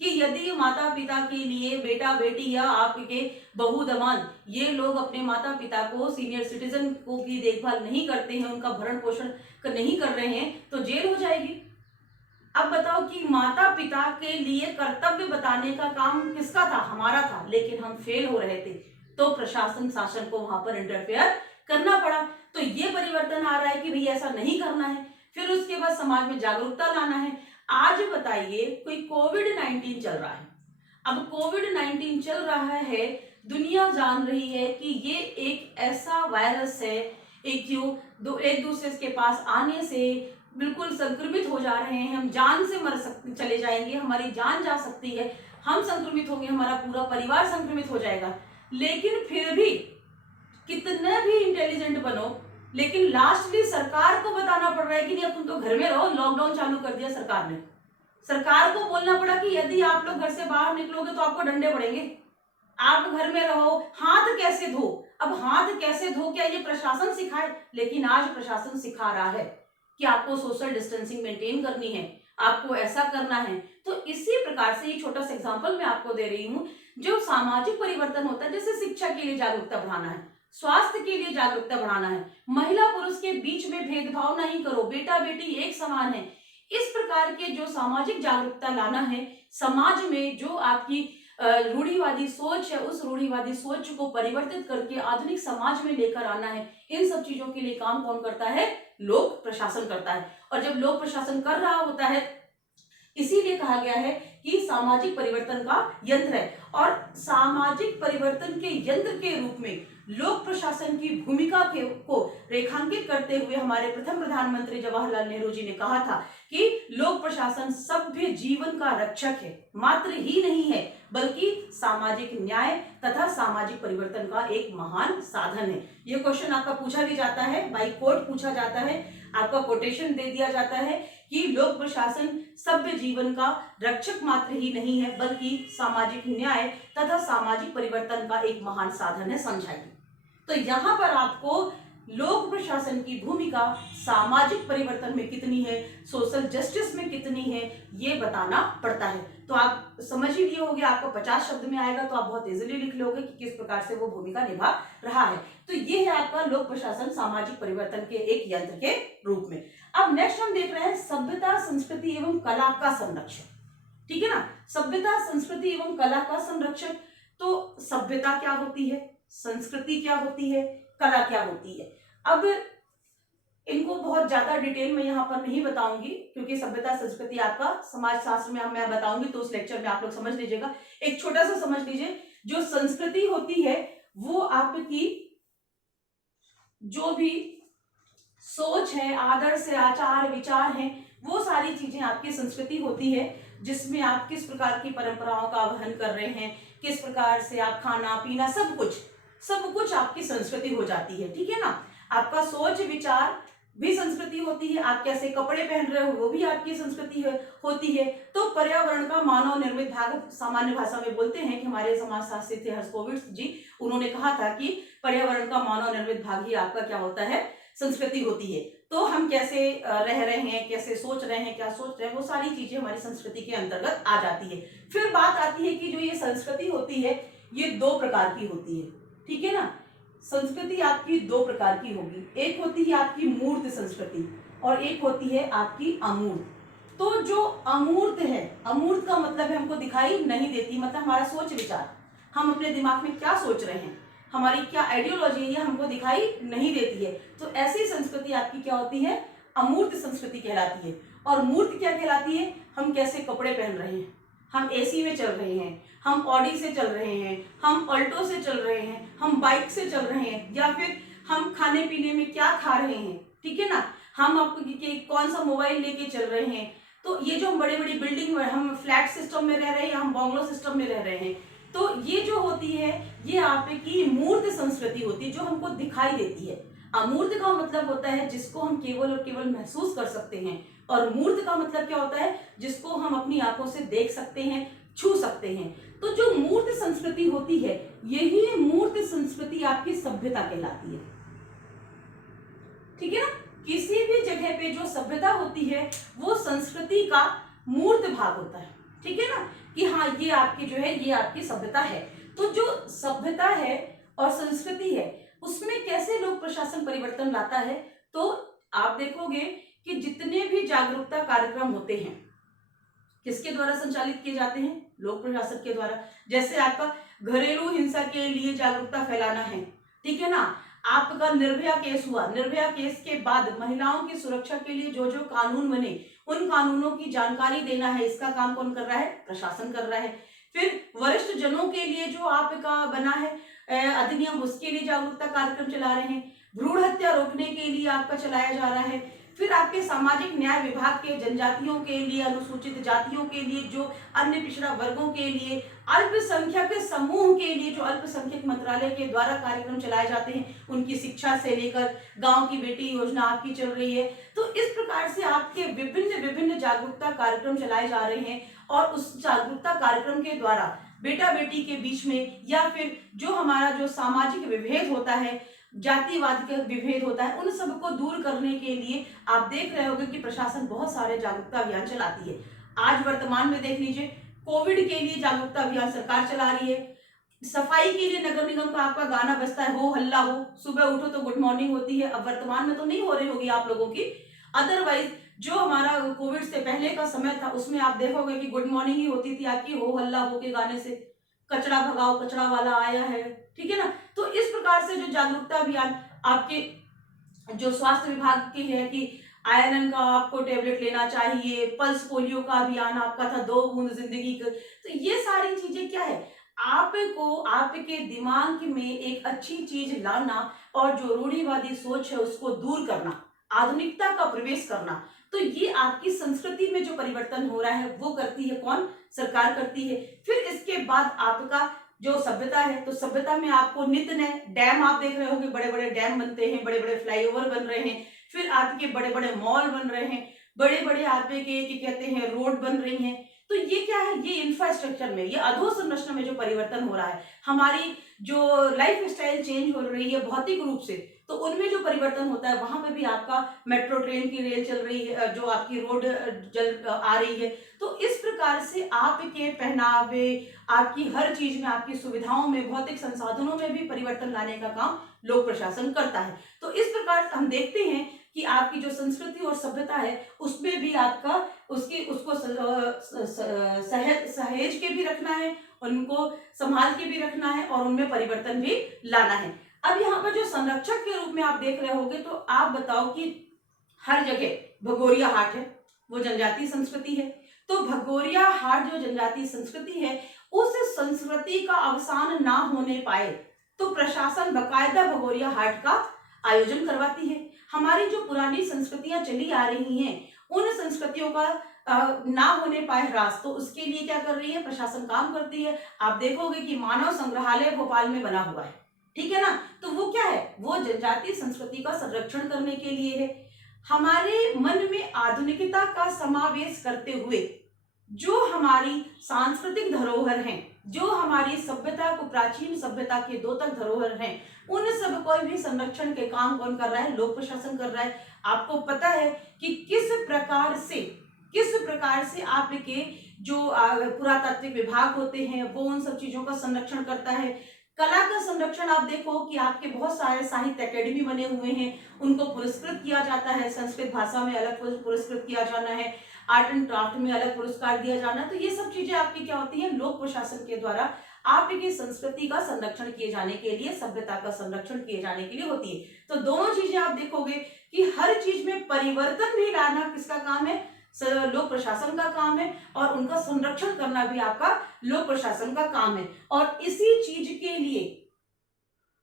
कि यदि माता पिता के लिए बेटा बेटी या आपके बहू दमाद ये लोग अपने माता पिता को, सीनियर सिटीजन को की देखभाल नहीं करते हैं, उनका भरण पोषण नहीं कर रहे हैं, तो जेल हो जाएगी। अब बताओ कि माता पिता के लिए कर्तव्य बताने का काम किसका था? हमारा था, लेकिन हम फेल हो रहे थे, तो प्रशासन शासन को वहां पर इंटरफेयर करना पड़ा। तो ये परिवर्तन आ रहा है कि भैया ऐसा नहीं करना है। फिर उसके बाद समाज में जागरूकता लाना है। आज बताइए, कोई कोविड-19 चल रहा है, अब कोविड-19 चल रहा है, दुनिया जान रही है कि ये एक ऐसा वायरस है, एक दूसरे के पास आने से बिल्कुल संक्रमित हो जा रहे हैं, हम जान से चले जाएंगे, हमारी जान जा सकती है, हम संक्रमित होंगे, हमारा पूरा परिवार संक्रमित हो जाएगा। लेकिन फिर भी कितने भी इंटेलिजेंट बनो, लेकिन लास्टली सरकार को बताना पड़ रहा है कि नहीं अब तुम तो घर में रहो, लॉकडाउन चालू कर दिया सरकार ने। सरकार को बोलना पड़ा कि यदि आप लोग घर से बाहर निकलोगे तो आपको डंडे पड़ेंगे, आप घर में रहो। हाथ कैसे धो, अब हाथ कैसे धो क्या ये प्रशासन सिखाए? लेकिन आज प्रशासन सिखा रहा है कि आपको सोशल डिस्टेंसिंग मेंटेन करनी है, आपको ऐसा करना है। तो इसी प्रकार से ये छोटा सा एग्जांपल मैं आपको दे रही हूँ। जो सामाजिक परिवर्तन होता है, जैसे शिक्षा के लिए जागरूकता बढ़ाना है, स्वास्थ्य के लिए जागरूकता बढ़ाना है, महिला पुरुष के बीच में भेदभाव नहीं करो, बेटा बेटी एक समान है, इस प्रकार के जो सामाजिक जागरूकता लाना है, समाज में जो आपकी रूढ़िवादी सोच है, उस रूढ़िवादी सोच को परिवर्तित करके आधुनिक समाज में लेकर आना है। इन सब चीजों के लिए काम कौन करता है? लोक प्रशासन करता है। और जब लोक प्रशासन कर रहा होता है, इसीलिए कहा गया है कि सामाजिक परिवर्तन का यंत्र है। और सामाजिक परिवर्तन के यंत्र के रूप में लोक प्रशासन की भूमिका को रेखांकित करते हुए हमारे प्रथम प्रधानमंत्री जवाहरलाल नेहरू जी ने कहा था कि लोक प्रशासन सभ्य जीवन का रक्षक है, मात्र ही नहीं है बल्कि सामाजिक न्याय तथा सामाजिक परिवर्तन का एक महान साधन है। ये क्वेश्चन आपका पूछा भी जाता है, बाई कोट पूछा जाता है, आपका कोटेशन दे दिया जाता है कि लोक प्रशासन सभ्य जीवन का रक्षक मात्र ही नहीं है बल्कि सामाजिक न्याय तथा सामाजिक परिवर्तन का एक महान साधन है, समझाइए। तो यहाँ पर आपको लोक प्रशासन की भूमिका सामाजिक परिवर्तन में कितनी है, सोशल जस्टिस में कितनी है, ये बताना पड़ता है। तो आप समझ ही लिए होंगे, आपको 50 शब्द में आएगा तो आप बहुत इजीली लिख लोगे कि किस प्रकार से वो भूमिका निभा रहा है। तो ये है आपका लोक प्रशासन सामाजिक परिवर्तन के एक यंत्र के रूप में। अब नेक्स्ट हम देख रहे हैं सभ्यता, संस्कृति एवं कला का संरक्षण। ठीक है ना, सभ्यता, संस्कृति एवं कला का संरक्षण। तो सभ्यता क्या होती है, संस्कृति क्या होती है, कला क्या होती है। अब इनको बहुत ज्यादा डिटेल में यहाँ पर नहीं बताऊंगी क्योंकि सभ्यता संस्कृति आपका समाज शास्त्र में मैं बताऊंगी तो उस लेक्चर में आप लोग समझ लीजिएगा। एक छोटा सा समझ लीजिए, जो संस्कृति होती है वो आपकी जो भी सोच है, आदर्श है, आचार विचार है, वो सारी चीजें आपकी संस्कृति होती है, जिसमें आप किस प्रकार की परंपराओं का वहन कर रहे हैं, किस प्रकार से आप खाना पीना सब कुछ आपकी संस्कृति हो जाती है। ठीक है ना, आपका सोच विचार भी संस्कृति होती है, आप कैसे कपड़े पहन रहे हो वो भी आपकी संस्कृति होती है। तो पर्यावरण का मानव निर्मित भाग सामान्य भाषा में बोलते हैं कि हमारे समाजशास्त्री थे हर्षकोविट्स जी, उन्होंने कहा था कि पर्यावरण का मानव निर्मित भाग ही आपका क्या होता है, संस्कृति होती है। तो हम कैसे रह रहे हैं, कैसे सोच रहे हैं, क्या सोच रहे हैं, वो सारी चीजें हमारी संस्कृति के अंतर्गत आ जाती है। फिर बात आती है कि जो ये संस्कृति होती है ये 2 प्रकार की होती है। ठीक है ना, संस्कृति आपकी 2 प्रकार की होगी, एक होती है आपकी मूर्त संस्कृति और एक होती है आपकी अमूर्त। तो जो अमूर्त है, अमूर्त का मतलब है हमको दिखाई नहीं देती, मतलब हमारा सोच विचार, हम अपने दिमाग में क्या सोच रहे हैं, हमारी क्या आइडियोलॉजी है, ये हमको दिखाई नहीं देती है। तो ऐसी संस्कृति आपकी क्या होती है, अमूर्त संस्कृति कहलाती है। और मूर्त क्या कहलाती है, हम कैसे कपड़े पहन रहे हैं, हम एसी में चल रहे हैं, हम ऑडी से चल रहे हैं, हम ऑल्टो से चल रहे हैं, हम बाइक से चल रहे हैं, या फिर हम खाने पीने में क्या खा रहे हैं। ठीक है ना, हम आपको कौन सा मोबाइल लेके चल रहे हैं। तो ये जो हम बड़ी बड़ी बिल्डिंग में, हम फ्लैट सिस्टम में रह रहे हैं या हम बंगलो सिस्टम में रह रहे हैं, तो ये जो होती है ये आपकी मूर्त संस्कृति होती है, जो हमको दिखाई देती है। अमूर्त का मतलब होता है जिसको हम केवल और केवल महसूस कर सकते हैं, और मूर्त का मतलब क्या होता है, जिसको हम अपनी आंखों से देख सकते हैं, छू सकते हैं। तो जो मूर्त संस्कृति होती है, यही मूर्त संस्कृति आपकी सभ्यता कहलाती है। ठीक है ना, किसी भी जगह पे जो सभ्यता होती है वो संस्कृति का मूर्त भाग होता है। ठीक है ना, कि हाँ ये आपकी जो है ये आपकी सभ्यता है। तो जो सभ्यता है और संस्कृति है उसमें कैसे लोक प्रशासन परिवर्तन लाता है, तो आप देखोगे कि जितने भी जागरूकता कार्यक्रम होते हैं किसके द्वारा संचालित किए जाते हैं, लोक प्रशासन के द्वारा। जैसे आपका घरेलू हिंसा के लिए जागरूकता फैलाना है, ठीक है ना, आपका निर्भया केस हुआ, निर्भया केस के बाद महिलाओं की सुरक्षा के लिए जो जो कानून बने उन कानूनों की जानकारी देना है, इसका काम कौन कर रहा है, प्रशासन कर रहा है। फिर वरिष्ठ जनों के लिए जो आपका बना है अधिनियम, उसके लिए जागरूकता कार्यक्रम चला रहे हैं। भ्रूण हत्या रोकने के लिए आपका चलाया जा रहा है। फिर आपके सामाजिक न्याय विभाग के जनजातियों के लिए, अनुसूचित जातियों के लिए, जो अन्य पिछड़ा वर्गों के लिए अल्पसंख्यक समूह के लिए जो अल्पसंख्यक मंत्रालय के द्वारा कार्यक्रम चलाए जाते हैं, उनकी शिक्षा से लेकर गांव की बेटी योजना आपकी चल रही है। तो इस प्रकार से आपके विभिन्न विभिन्न जागरूकता कार्यक्रम चलाए जा रहे हैं और उस जागरूकता कार्यक्रम के द्वारा बेटा बेटी के बीच में या फिर जो हमारा जो सामाजिक विभेद होता है, जातिवाद का विभेद होता है, उन सबको दूर करने के लिए आप देख रहे होंगे कि प्रशासन बहुत सारे जागरूकता अभियान चलाती है। आज वर्तमान में देख लीजिए, कोविड के लिए जागरूकता अभियान सरकार चला रही है। सफाई के लिए नगर निगम का आपका गाना बजता है, हो हल्ला हो, सुबह उठो तो गुड मॉर्निंग होती है। अब वर्तमान में तो नहीं हो रही होगी आप लोगों की, अदरवाइज जो हमारा कोविड से पहले का समय था उसमें आप देखोगे कि गुड मॉर्निंग ही होती थी आपकी, हो हल्ला हो के गाने से, कचरा भगाओ कचरा वाला आया है, ठीक है ना। तो इस प्रकार से जो जागरूकता अभियान आपके जो स्वास्थ्य विभाग की है कि आयरन का आपको टेबलेट लेना चाहिए, पल्स पोलियो का अभियान आपका था, 2 बूंद जिंदगी का। तो ये सारी चीजें क्या है, आपको आपके दिमाग में एक अच्छी चीज लाना और जो रूढ़िवादी सोच है उसको दूर करना, आधुनिकता का प्रवेश करना। तो ये आपकी संस्कृति में जो परिवर्तन हो रहा है वो करती है कौन, सरकार करती है। फिर इसके बाद आपका जो सभ्यता है, तो सभ्यता में आपको नित्य नए डैम आप देख रहे होंगे, बड़े बड़े डैम बनते हैं, बड़े बड़े फ्लाईओवर बन रहे हैं, फिर आपके बड़े बड़े मॉल बन रहे हैं, बड़े बड़े आपके क्या कहते हैं रोड बन रही हैं। तो ये क्या है, ये इंफ्रास्ट्रक्चर में, ये अधोसंरचना में जो परिवर्तन हो रहा है, हमारी जो लाइफ स्टाइल चेंज हो रही है भौतिक रूप से, तो उनमें जो परिवर्तन होता है वहां पे भी आपका मेट्रो ट्रेन की रेल चल रही है, जो आपकी रोड जल आ रही है। तो इस प्रकार से आपके पहनावे, आपकी हर चीज में, आपकी सुविधाओं में, भौतिक संसाधनों में भी परिवर्तन लाने का काम लोक प्रशासन करता है। तो इस प्रकार से हम देखते हैं कि आपकी जो संस्कृति और सभ्यता है उसमें भी आपका उसको सहेज के भी रखना है, उनको संभाल के भी रखना है और उनमें परिवर्तन भी लाना है। अब यहाँ पर जो संरक्षक के रूप में आप देख रहे होगे, तो आप बताओ कि हर जगह भगोरिया हाट है, वो जनजातीय संस्कृति है। तो भगोरिया हाट जो जनजातीय संस्कृति है, उस संस्कृति का अवसान ना होने पाए तो प्रशासन बकायदा भगोरिया हाट का आयोजन करवाती है। हमारी जो पुरानी संस्कृतियां चली आ रही हैं, उन संस्कृतियों का ना होने पाए ह्रास, तो उसके लिए क्या कर रही है प्रशासन, काम करती है। आप देखोगे कि मानव संग्रहालय भोपाल में बना हुआ है, ठीक है ना। तो वो क्या है, वो जनजातीय संस्कृति का संरक्षण करने के लिए है। हमारे मन में आधुनिकता का समावेश करते हुए जो हमारी सांस्कृतिक धरोहर हैं, जो हमारी सभ्यता को, प्राचीन सभ्यता के द्योतक धरोहर हैं, उन सब को भी संरक्षण के काम कौन कर रहा है, लोक प्रशासन कर रहा है। आपको पता है कि किस प्रकार से आपके जो पुरातात्विक विभाग होते हैं वो उन सब चीजों का संरक्षण करता है। कला का संरक्षण आप देखो कि आपके बहुत सारे साहित्य अकेडमी बने हुए हैं, उनको पुरस्कृत किया जाता है, संस्कृत भाषा में अलग पुरस्कृत किया जाना है, आर्ट एंड क्राफ्ट में अलग पुरस्कार दिया जाना है। तो ये सब चीजें आपकी क्या होती है, लोक प्रशासन के द्वारा आपकी संस्कृति का संरक्षण किए जाने के लिए, सभ्यता का संरक्षण किए जाने के लिए होती है। तो दोनों चीजें आप देखोगे कि हर चीज में परिवर्तन भी लाना किसका काम है, लोक प्रशासन का काम है, और उनका संरक्षण करना भी आपका लोक प्रशासन का काम है। और इसी चीज के लिए,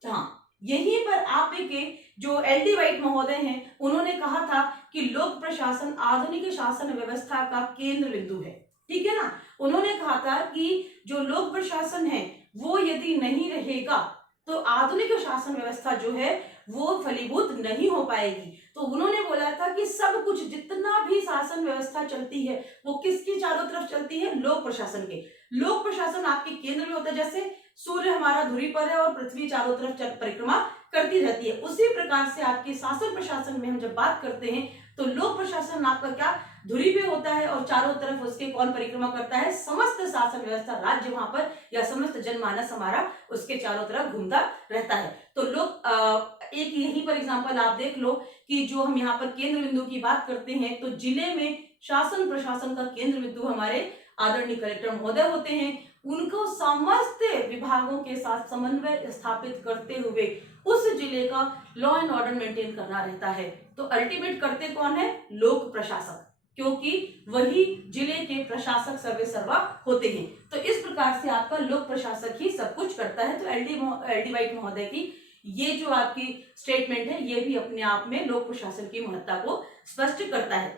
हाँ, यहीं पर आपके जो एल डी वाइट महोदय हैं, उन्होंने कहा था कि लोक प्रशासन आधुनिक शासन व्यवस्था का केंद्र बिंदु है, ठीक है ना। उन्होंने कहा था कि जो लोक प्रशासन है वो यदि नहीं रहेगा तो आधुनिक शासन व्यवस्था जो है वो फलीभूत नहीं हो पाएगी। तो उन्होंने बोला था कि सब कुछ, जितना भी शासन व्यवस्था चलती है वो किसकी चारों तरफ चलती है, लोक प्रशासन के। लोक प्रशासन आपके केंद्र में होता है, जैसे सूर्य हमारा धुरी पर है और पृथ्वी चारों तरफ परिक्रमा करती रहती है, उसी प्रकार से आपके शासन प्रशासन में हम जब बात करते हैं तो लोक प्रशासन आपका क्या, धुरी पे होता है और चारों तरफ उसके कौन परिक्रमा करता है, समस्त शासन व्यवस्था, राज्य वहां पर या समस्त जनमानस हमारा उसके चारों तरफ घूमता रहता है। तो लोग एक यहीं पर एग्जांपल आप देख लो कि जो हम यहाँ पर केंद्र बिंदु की बात करते हैं, तो जिले में शासन प्रशासन का केंद्र बिंदु हमारे आदरणीय कलेक्टर महोदय होते हैं। उनको समस्त विभागों के साथ समन्वय स्थापित करते हुए उस जिले का लॉ एंड ऑर्डर मेंटेन करना रहता है। तो अल्टीमेट करते कौन है, लोक प्रशासक, क्योंकि वही जिले के प्रशासक सर्वे सर्वा होते हैं। तो इस प्रकार से आपका लोक प्रशासक ही सब कुछ करता है। तो एल डी वाइट महोदय की ये जो आपकी स्टेटमेंट है ये भी अपने आप में लोक प्रशासन की महत्ता को स्पष्ट करता है।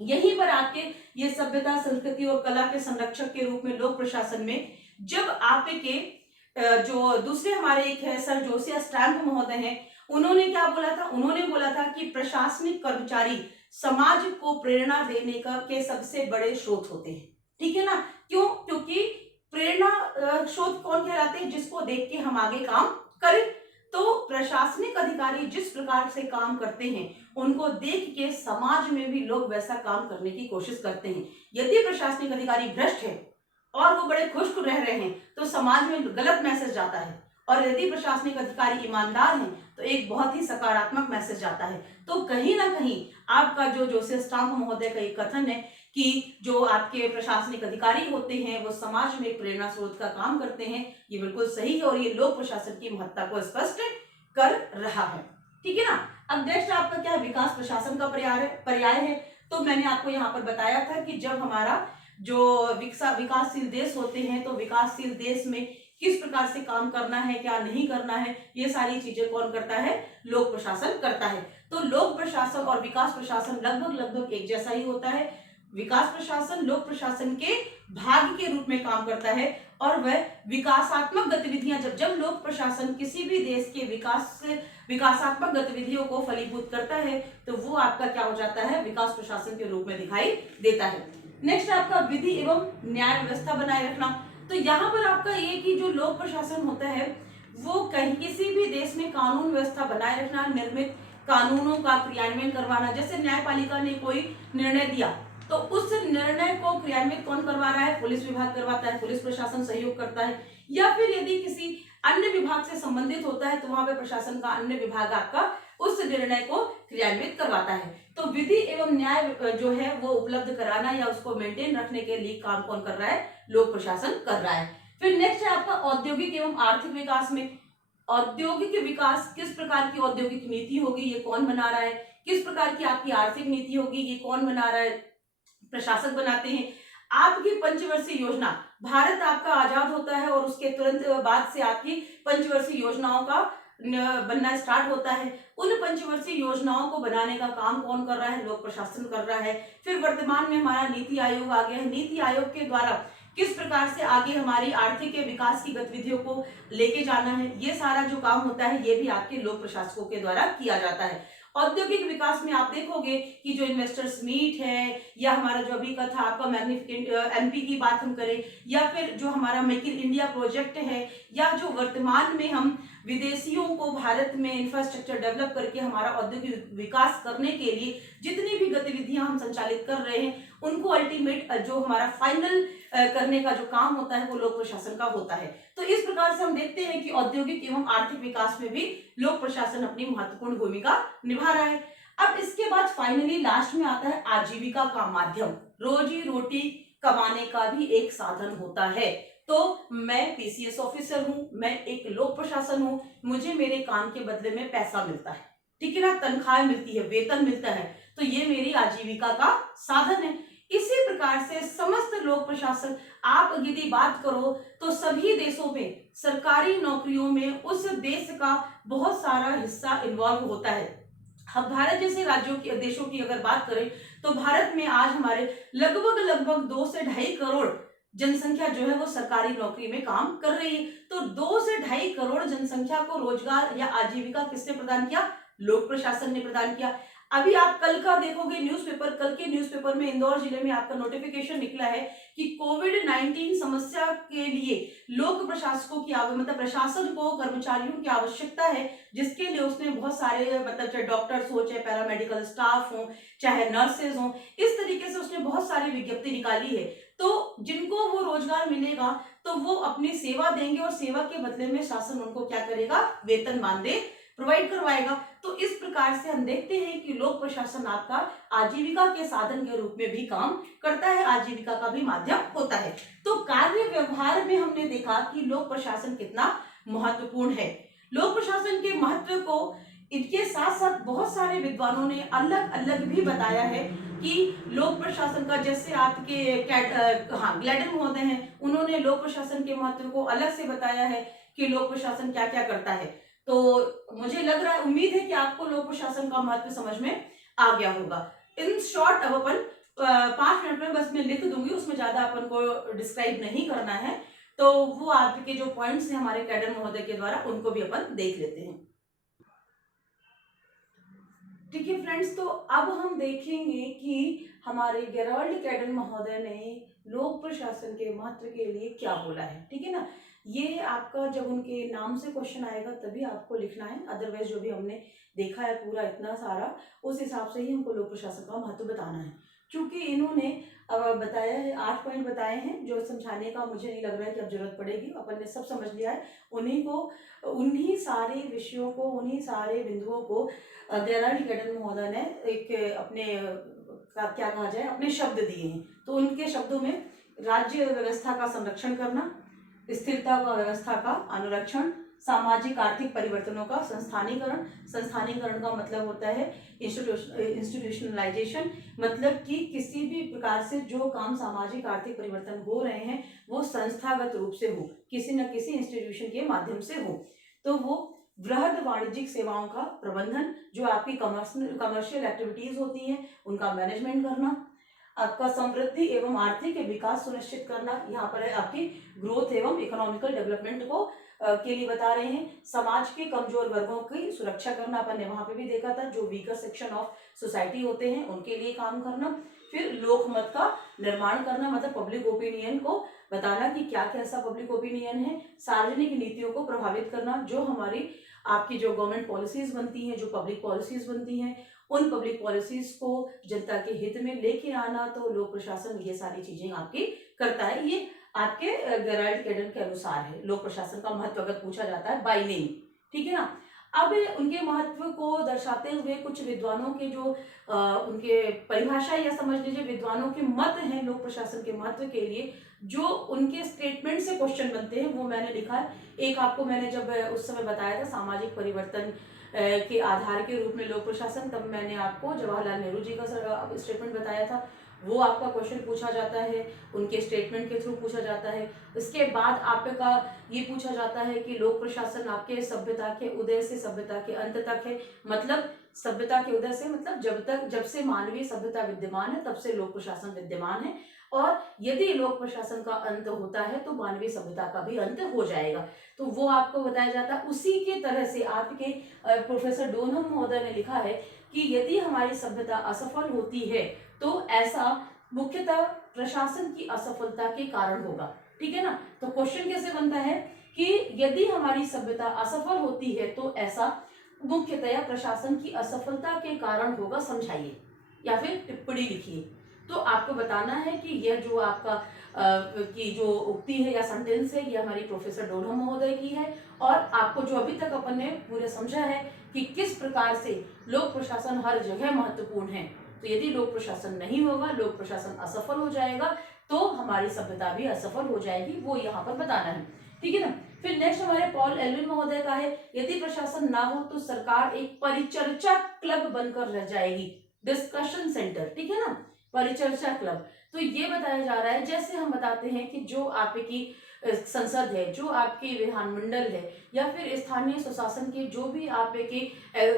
यहीं पर आपके ये सभ्यता, संस्कृति और कला के संरक्षक के रूप में लोक प्रशासन में जब आपके जो दूसरे हमारे एक है सर जोसिया स्टैम्प महोदय हैं, उन्होंने क्या बोला था? उन्होंने बोला था कि प्रशासनिक कर्मचारी समाज को प्रेरणा देने का के सबसे बड़े स्रोत होते हैं। ठीक है ना? क्यों? क्योंकि प्रेरणा स्रोत कौन कहलाते हैं? जिसको देख के हम आगे काम करें। तो प्रशासनिक अधिकारी जिस प्रकार से काम करते हैं, उनको देख के समाज में भी लोग वैसा काम करने की कोशिश करते हैं। यदि प्रशासनिक अधिकारी भ्रष्ट है और वो बड़े खुश रह रहे हैं, तो समाज में गलत मैसेज जाता है। और यदि प्रशासनिक अधिकारी ईमानदार हैं, तो एक बहुत ही सकारात्मक मैसेज जाता है। तो कहीं ना कहीं आपका जो जोसेफ स्टाम्प महोदय का एक कथन है कि जो आपके प्रशासनिक अधिकारी होते हैं वो समाज में एक प्रेरणा स्रोत का काम करते हैं, ये बिल्कुल सही है और ये लोक प्रशासन की महत्ता को स्पष्ट कर रहा है। ठीक है ना? अब नेक्स्ट आपका क्या है? विकास प्रशासन का पर्याय है। तो मैंने आपको यहाँ पर बताया था कि जब हमारा जो विकासशील देश होते हैं, तो विकासशील देश में किस प्रकार से काम करना है, क्या नहीं करना है, ये सारी चीजें कौन करता है? लोक प्रशासन करता है। तो लोक प्रशासन और विकास प्रशासन लगभग एक जैसा ही होता है। विकास प्रशासन लोक प्रशासन के भाग के रूप में काम करता है और वह विकासात्मक गतिविधियां जब लोक प्रशासन किसी भी देश के विकासात्मक गतिविधियों को फलीभूत करता है, तो वो आपका क्या हो जाता है? विकास प्रशासन के रूप में दिखाई देता है। नेक्स्ट आपका विधि एवं न्याय व्यवस्था बनाए रखना। तो यहाँ पर आपका ये कि जो लोक प्रशासन होता है वो कहीं किसी भी देश में कानून व्यवस्था बनाए रखना, निर्मित कानूनों का क्रियान्वयन करवाना। जैसे न्यायपालिका ने कोई निर्णय दिया, तो उस निर्णय को क्रियान्वित कौन करवा रहा है? पुलिस विभाग करवाता है, पुलिस प्रशासन सहयोग करता है। या फिर यदि किसी अन्य विभाग से संबंधित होता है, तो वहां पे प्रशासन का अन्य विभाग आपका उस निर्णय को क्रियान्वित करवाता है। तो विधि एवं न्याय जो है वो उपलब्ध कराना या उसको मेंटेन रखने के लिए काम कौन कर रहा है? लोक प्रशासन कर रहा है। फिर नेक्स्ट है आपका औद्योगिक एवं आर्थिक विकास में। औद्योगिक विकास, किस प्रकार की औद्योगिक नीति होगी, ये कौन बना रहा है? किस प्रकार की आपकी आर्थिक नीति होगी, ये कौन बना रहा है? प्रशासक बनाते हैं। आपकी पंचवर्षीय योजना, भारत आपका आजाद होता है और उसके तुरंत बाद से आपकी पंचवर्षीय योजनाओं का बनना स्टार्ट होता है। उन पंचवर्षीय योजनाओं को बनाने का काम कौन कर रहा है? लोक प्रशासन कर रहा है। फिर वर्तमान में हमारा नीति आयोग आ गया है। नीति आयोग के द्वारा किस प्रकार से आगे हमारी आर्थिक विकास की गतिविधियों को लेके जाना है, ये सारा जो काम होता है ये भी आपके लोक प्रशासकों के द्वारा किया जाता है। औद्योगिक विकास में आप देखोगे कि जो इन्वेस्टर्स मीट है, या हमारा जो अभी का था आपका मैग्निफिकेंट एमपी की बात हम करें, या फिर जो हमारा मेक इन इंडिया प्रोजेक्ट है, या जो वर्तमान में हम विदेशियों को भारत में इंफ्रास्ट्रक्चर डेवलप करके हमारा औद्योगिक विकास करने के लिए जितनी भी गतिविधियां हम संचालित कर रहे हैं, उनको अल्टीमेट जो हमारा फाइनल करने का जो काम होता है वो लोक प्रशासन का होता है। तो इस प्रकार से हम देखते हैं कि औद्योगिक एवं आर्थिक विकास में भी लोक प्रशासन अपनी महत्वपूर्ण भूमिका निभा रहा है। अब इसके बाद फाइनली लास्ट में आता है आजीविका का माध्यम, रोजी रोटी कमाने का भी एक साधन होता है। तो मैं पीसीएस ऑफिसर हूं, मैं एक लोक प्रशासन हूं, मुझे मेरे काम के बदले में पैसा मिलता है, ठीक है ना, तनख्वाह मिलती है, वेतन मिलता है, तो ये मेरी आजीविका का साधन है। इसी प्रकार से समस्त लोक प्रशासन, आप यदि बात करो तो सभी देशों में सरकारी नौकरियों में उस देश का बहुत सारा हिस्सा इन्वॉल्व होता है। हम भारत जैसे राज्यों की देशों की अगर बात करें तो भारत में आज हमारे लगभग 2 से 2.5 करोड़ जनसंख्या जो है वो सरकारी नौकरी में काम कर रही है। तो 2 से 2.5 करोड़ जनसंख्या को रोजगार या आजीविका किसने प्रदान किया? लोक प्रशासन ने प्रदान किया। अभी आप कल का देखोगे न्यूज़पेपर, कल के न्यूज़पेपर में इंदौर जिले में आपका नोटिफिकेशन निकला है कि कोविड-19 समस्या के लिए लोक प्रशासकों की मतलब प्रशासन को कर्मचारियों की आवश्यकता है, जिसके लिए उसने बहुत सारे मतलब चाहे डॉक्टर्स हो, चाहे पैरामेडिकल स्टाफ हो, चाहे नर्सेज हो, इस तरीके से उसने बहुत सारी विज्ञप्ति निकाली है। तो जिनको वो रोजगार मिलेगा तो वो अपनी सेवा देंगे और सेवा के बदले में शासन उनको क्या करेगा? वेतन मानदेय प्रोवाइड करवाएगा। तो इस प्रकार से हम देखते हैं कि लोक प्रशासन आपका आजीविका के साधन के रूप में भी काम करता है, आजीविका का भी माध्यम होता है। तो कार्य व्यवहार में हमने देखा कि लोक प्रशासन कितना महत्वपूर्ण है। लोक प्रशासन के महत्व को इनके साथ साथ बहुत सारे विद्वानों ने अलग अलग भी बताया है कि लोक प्रशासन का, जैसे आपके ग्लैडर महोदय हैं, उन्होंने लोक प्रशासन के महत्व को अलग से बताया है कि लोक प्रशासन क्या क्या करता है। तो मुझे लग रहा है, उम्मीद है कि आपको लोक प्रशासन का महत्व समझ में आ गया होगा। इन शॉर्ट अब अपन 5 मिनट में बस मैं लिख दूंगी, उसमें ज्यादा अपन को डिस्क्राइब नहीं करना है। तो वो आपके जो पॉइंट्स हैं हमारे कैडर महोदय के द्वारा, उनको भी अपन देख लेते हैं। ठीक है फ्रेंड्स, तो अब हम देखेंगे कि हमारे गेराल्ड कैडर महोदय ने लोक प्रशासन के महत्व के लिए क्या बोला है। ठीक है ना, ये आपका जब उनके नाम से क्वेश्चन आएगा तभी आपको लिखना है, अदरवाइज जो भी हमने देखा है पूरा इतना सारा, उस हिसाब से ही हमको लोक प्रशासन का महत्व बताना है। क्योंकि इन्होंने बताया है, 8 पॉइंट बताए हैं, जो समझाने का मुझे नहीं लग रहा है कि अब जरूरत पड़ेगी, अपन ने सब समझ लिया है। उन्हीं को, उन्हीं सारे विषयों को, उन्हीं सारे बिंदुओं को गेराल्ड कैडर महोदय ने एक अपने क्या कहा जाए, अपने शब्द दिए हैं। तो उनके शब्दों में राज्य व्यवस्था का संरक्षण करना, स्थिरता व व्यवस्था का अनुरक्षण, सामाजिक आर्थिक परिवर्तनों का संस्थानीकरण, संस्थानीकरण का मतलब होता है इंस्टीट्यूशनलाइजेशन, मतलब कि किसी भी प्रकार से जो काम सामाजिक आर्थिक परिवर्तन हो रहे हैं वो संस्थागत रूप से हो, किसी न किसी इंस्टीट्यूशन के माध्यम से हो। तो वो वृहद वाणिज्यिक सेवाओं का प्रबंधन, जो आपकी कमर्शियल एक्टिविटीज होती हैं उनका मैनेजमेंट करना, आपका समृद्धि एवं आर्थिक विकास सुनिश्चित करना, यहाँ पर है आपकी ग्रोथ एवं इकोनॉमिकल डेवलपमेंट को के लिए बता रहे हैं। समाज के कमजोर वर्गों की सुरक्षा करना, अपन ने वहां पे भी देखा था, जो वीकर सेक्शन ऑफ सोसाइटी होते हैं उनके लिए काम करना। फिर लोकमत का निर्माण करना, मतलब पब्लिक ओपिनियन को बताना कि क्या कैसा पब्लिक ओपिनियन है। सार्वजनिक नीतियों को प्रभावित करना, जो हमारी आपकी जो गवर्नमेंट पॉलिसीज बनती हैं, जो पब्लिक पॉलिसीज बनती हैं, उन पब्लिक पॉलिसीज को जनता के हित में लेके आना। तो लोक प्रशासन ये सारी चीजें आपकी करता है। ये आपके गेराल्ड कैडर के अनुसार है लोक प्रशासन का महत्व, अगर पूछा जाता है बाय नेम। ठीक है ना, अब उनके महत्व को दर्शाते हुए कुछ विद्वानों के जो उनके परिभाषा या समझ लीजिए विद्वानों के मत हैं लोक प्रशासन के महत्व के लिए, जो उनके स्टेटमेंट से क्वेश्चन बनते हैं, वो मैंने लिखा है। एक आपको मैंने जब उस समय बताया था सामाजिक परिवर्तन के आधार के रूप में लोक प्रशासन, तब मैंने आपको जवाहरलाल नेहरू जी का स्टेटमेंट बताया था। वो आपका क्वेश्चन पूछा जाता है, उनके स्टेटमेंट के थ्रू पूछा जाता है। उसके बाद आपका ये पूछा जाता है कि लोक प्रशासन आपके सभ्यता के उदय से सभ्यता के अंत तक है। मतलब सभ्यता के उदय से मतलब जब से मानवीय सभ्यता विद्यमान है तब से लोक प्रशासन विद्यमान है, और यदि लोक प्रशासन का अंत होता है तो मानवीय सभ्यता का भी अंत हो जाएगा। तो वो आपको बताया जाता है। उसी के तरह से आपके प्रोफेसर डोनम महोदय ने लिखा है कि यदि हमारी सभ्यता असफल होती है तो ऐसा मुख्यतः प्रशासन की असफलता के कारण होगा। ठीक है ना, तो क्वेश्चन कैसे बनता है कि यदि हमारी सभ्यता असफल होती है तो ऐसा मुख्यतया प्रशासन की असफलता के कारण होगा, समझाइए या फिर टिप्पणी लिखिए। तो आपको बताना है कि यह जो आपका की जो उक्ति है या सेंटेंस है, ये हमारी प्रोफेसर डोनम महोदय की है। और आपको जो अभी तक अपन ने पूरे समझा है कि किस प्रकार से लोक प्रशासन हर जगह महत्वपूर्ण है। तो यदि लोक प्रशासन नहीं होगा, लोक प्रशासन असफल हो जाएगा, तो हमारी सभ्यता भी असफल हो जाएगी, वो यहाँ पर बताना है। ठीक है ना, फिर नेक्स्ट हमारे पॉल एल्विन महोदय का है, यदि प्रशासन ना हो तो सरकार एक परिचर्चा क्लब बनकर रह जाएगी, डिस्कशन सेंटर। ठीक है ना, परिचर्चा क्लब। तो ये बताया जा रहा है, जैसे हम बताते हैं कि जो आपकी संसद है, जो आपकी विधानमंडल है, या फिर स्थानीय स्वशासन के जो भी आपके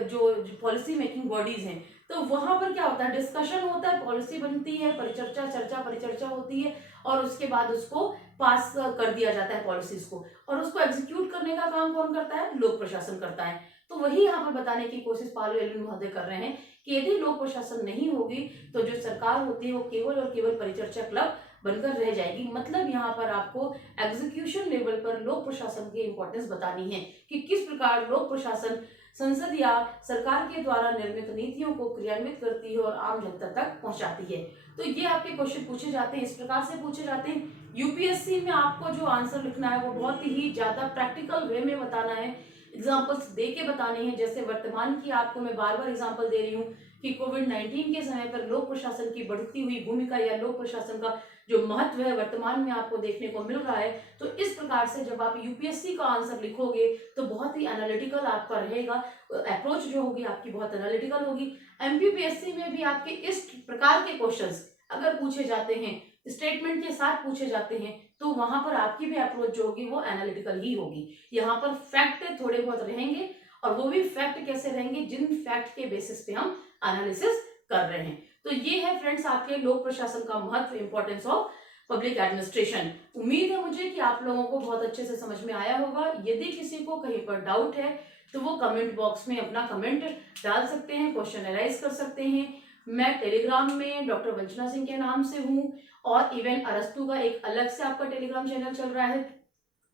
जो पॉलिसी मेकिंग बॉडीज हैं, तो वहां पर क्या होता है, डिस्कशन होता है, पॉलिसी बनती है, परिचर्चा चर्चा परिचर्चा होती है, और उसके बाद उसको पास कर दिया जाता है पॉलिसीज को, और उसको एग्जीक्यूट करने का काम कौन करता है, लोक प्रशासन करता है। तो वही यहाँ पर बताने की कोशिश पाल एल्विन महोदय कर रहे हैं कि यदि लोक प्रशासन नहीं होगी तो जो सरकार होती है वो केवल और केवल परिचर्चा क्लब बनकर रह जाएगी। मतलब यहाँ पर आपको एग्जीक्यूशन लेवल पर लोक प्रशासन की इंपॉर्टेंस बतानी है कि किस प्रकार लोक प्रशासन संसद या सरकार के द्वारा निर्मित नीतियों को क्रियान्वित करती है और आम जनता तक पहुंचाती है। तो ये आपके क्वेश्चन पूछे जाते हैं, इस प्रकार से पूछे जाते हैं। यूपीएससी में आपको जो आंसर लिखना है वो बहुत ही ज्यादा प्रैक्टिकल वे में बताना है, एग्जाम्पल्स दे के बताने हैं। जैसे वर्तमान की आपको मैं बार बार एग्जाम्पल दे रही हूँ कि कोविड-19 के समय पर लोक प्रशासन की बढ़ती हुई भूमिका या लोक प्रशासन का जो महत्व है वर्तमान में आपको देखने को मिल रहा है। तो इस प्रकार से जब आप यूपीएससी का आंसर लिखोगे तो बहुत ही एनालिटिकल आपका रहेगा, अप्रोच जो होगी आपकी बहुत एनालिटिकल होगी। एमपीपीएससी में भी आपके इस प्रकार के क्वेश्चंस अगर पूछे जाते हैं, स्टेटमेंट के साथ पूछे जाते हैं, तो वहां पर आपकी भी अप्रोच जो होगी वो एनालिटिकल ही होगी। यहाँ पर फैक्ट थोड़े बहुत रहेंगे, और वो भी फैक्ट कैसे रहेंगे, जिन फैक्ट के बेसिस पे हम एनालिसिस कर रहे हैं। तो ये है फ्रेंड्स आपके लोक प्रशासन का महत्व, इंपॉर्टेंस ऑफ पब्लिक एडमिनिस्ट्रेशन। उम्मीद है मुझे कि आप लोगों को बहुत अच्छे से समझ में आया होगा। यदि किसी को कहीं पर डाउट है तो वो कमेंट बॉक्स में अपना कमेंट डाल सकते हैं, क्वेश्चन एराइज कर सकते हैं। मैं टेलीग्राम में डॉक्टर वंचना सिंह के नाम से हूँ, और इवन अरस्तु का एक अलग से आपका टेलीग्राम चैनल चल रहा है,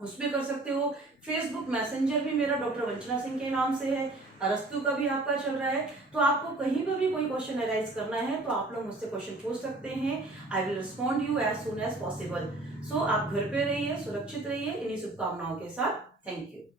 उसमें कर सकते हो। फेसबुक मैसेंजर भी मेरा डॉक्टर वंचना सिंह के नाम से है, अरस्तु का भी आपका चल रहा है। तो आपको कहीं पर भी कोई क्वेश्चन एराइज करना है तो आप लोग मुझसे क्वेश्चन पूछ सकते हैं। I will respond you as soon as possible. So आप घर पे रहिए, सुरक्षित रहिए, इन्हीं शुभकामनाओं के साथ। Thank you.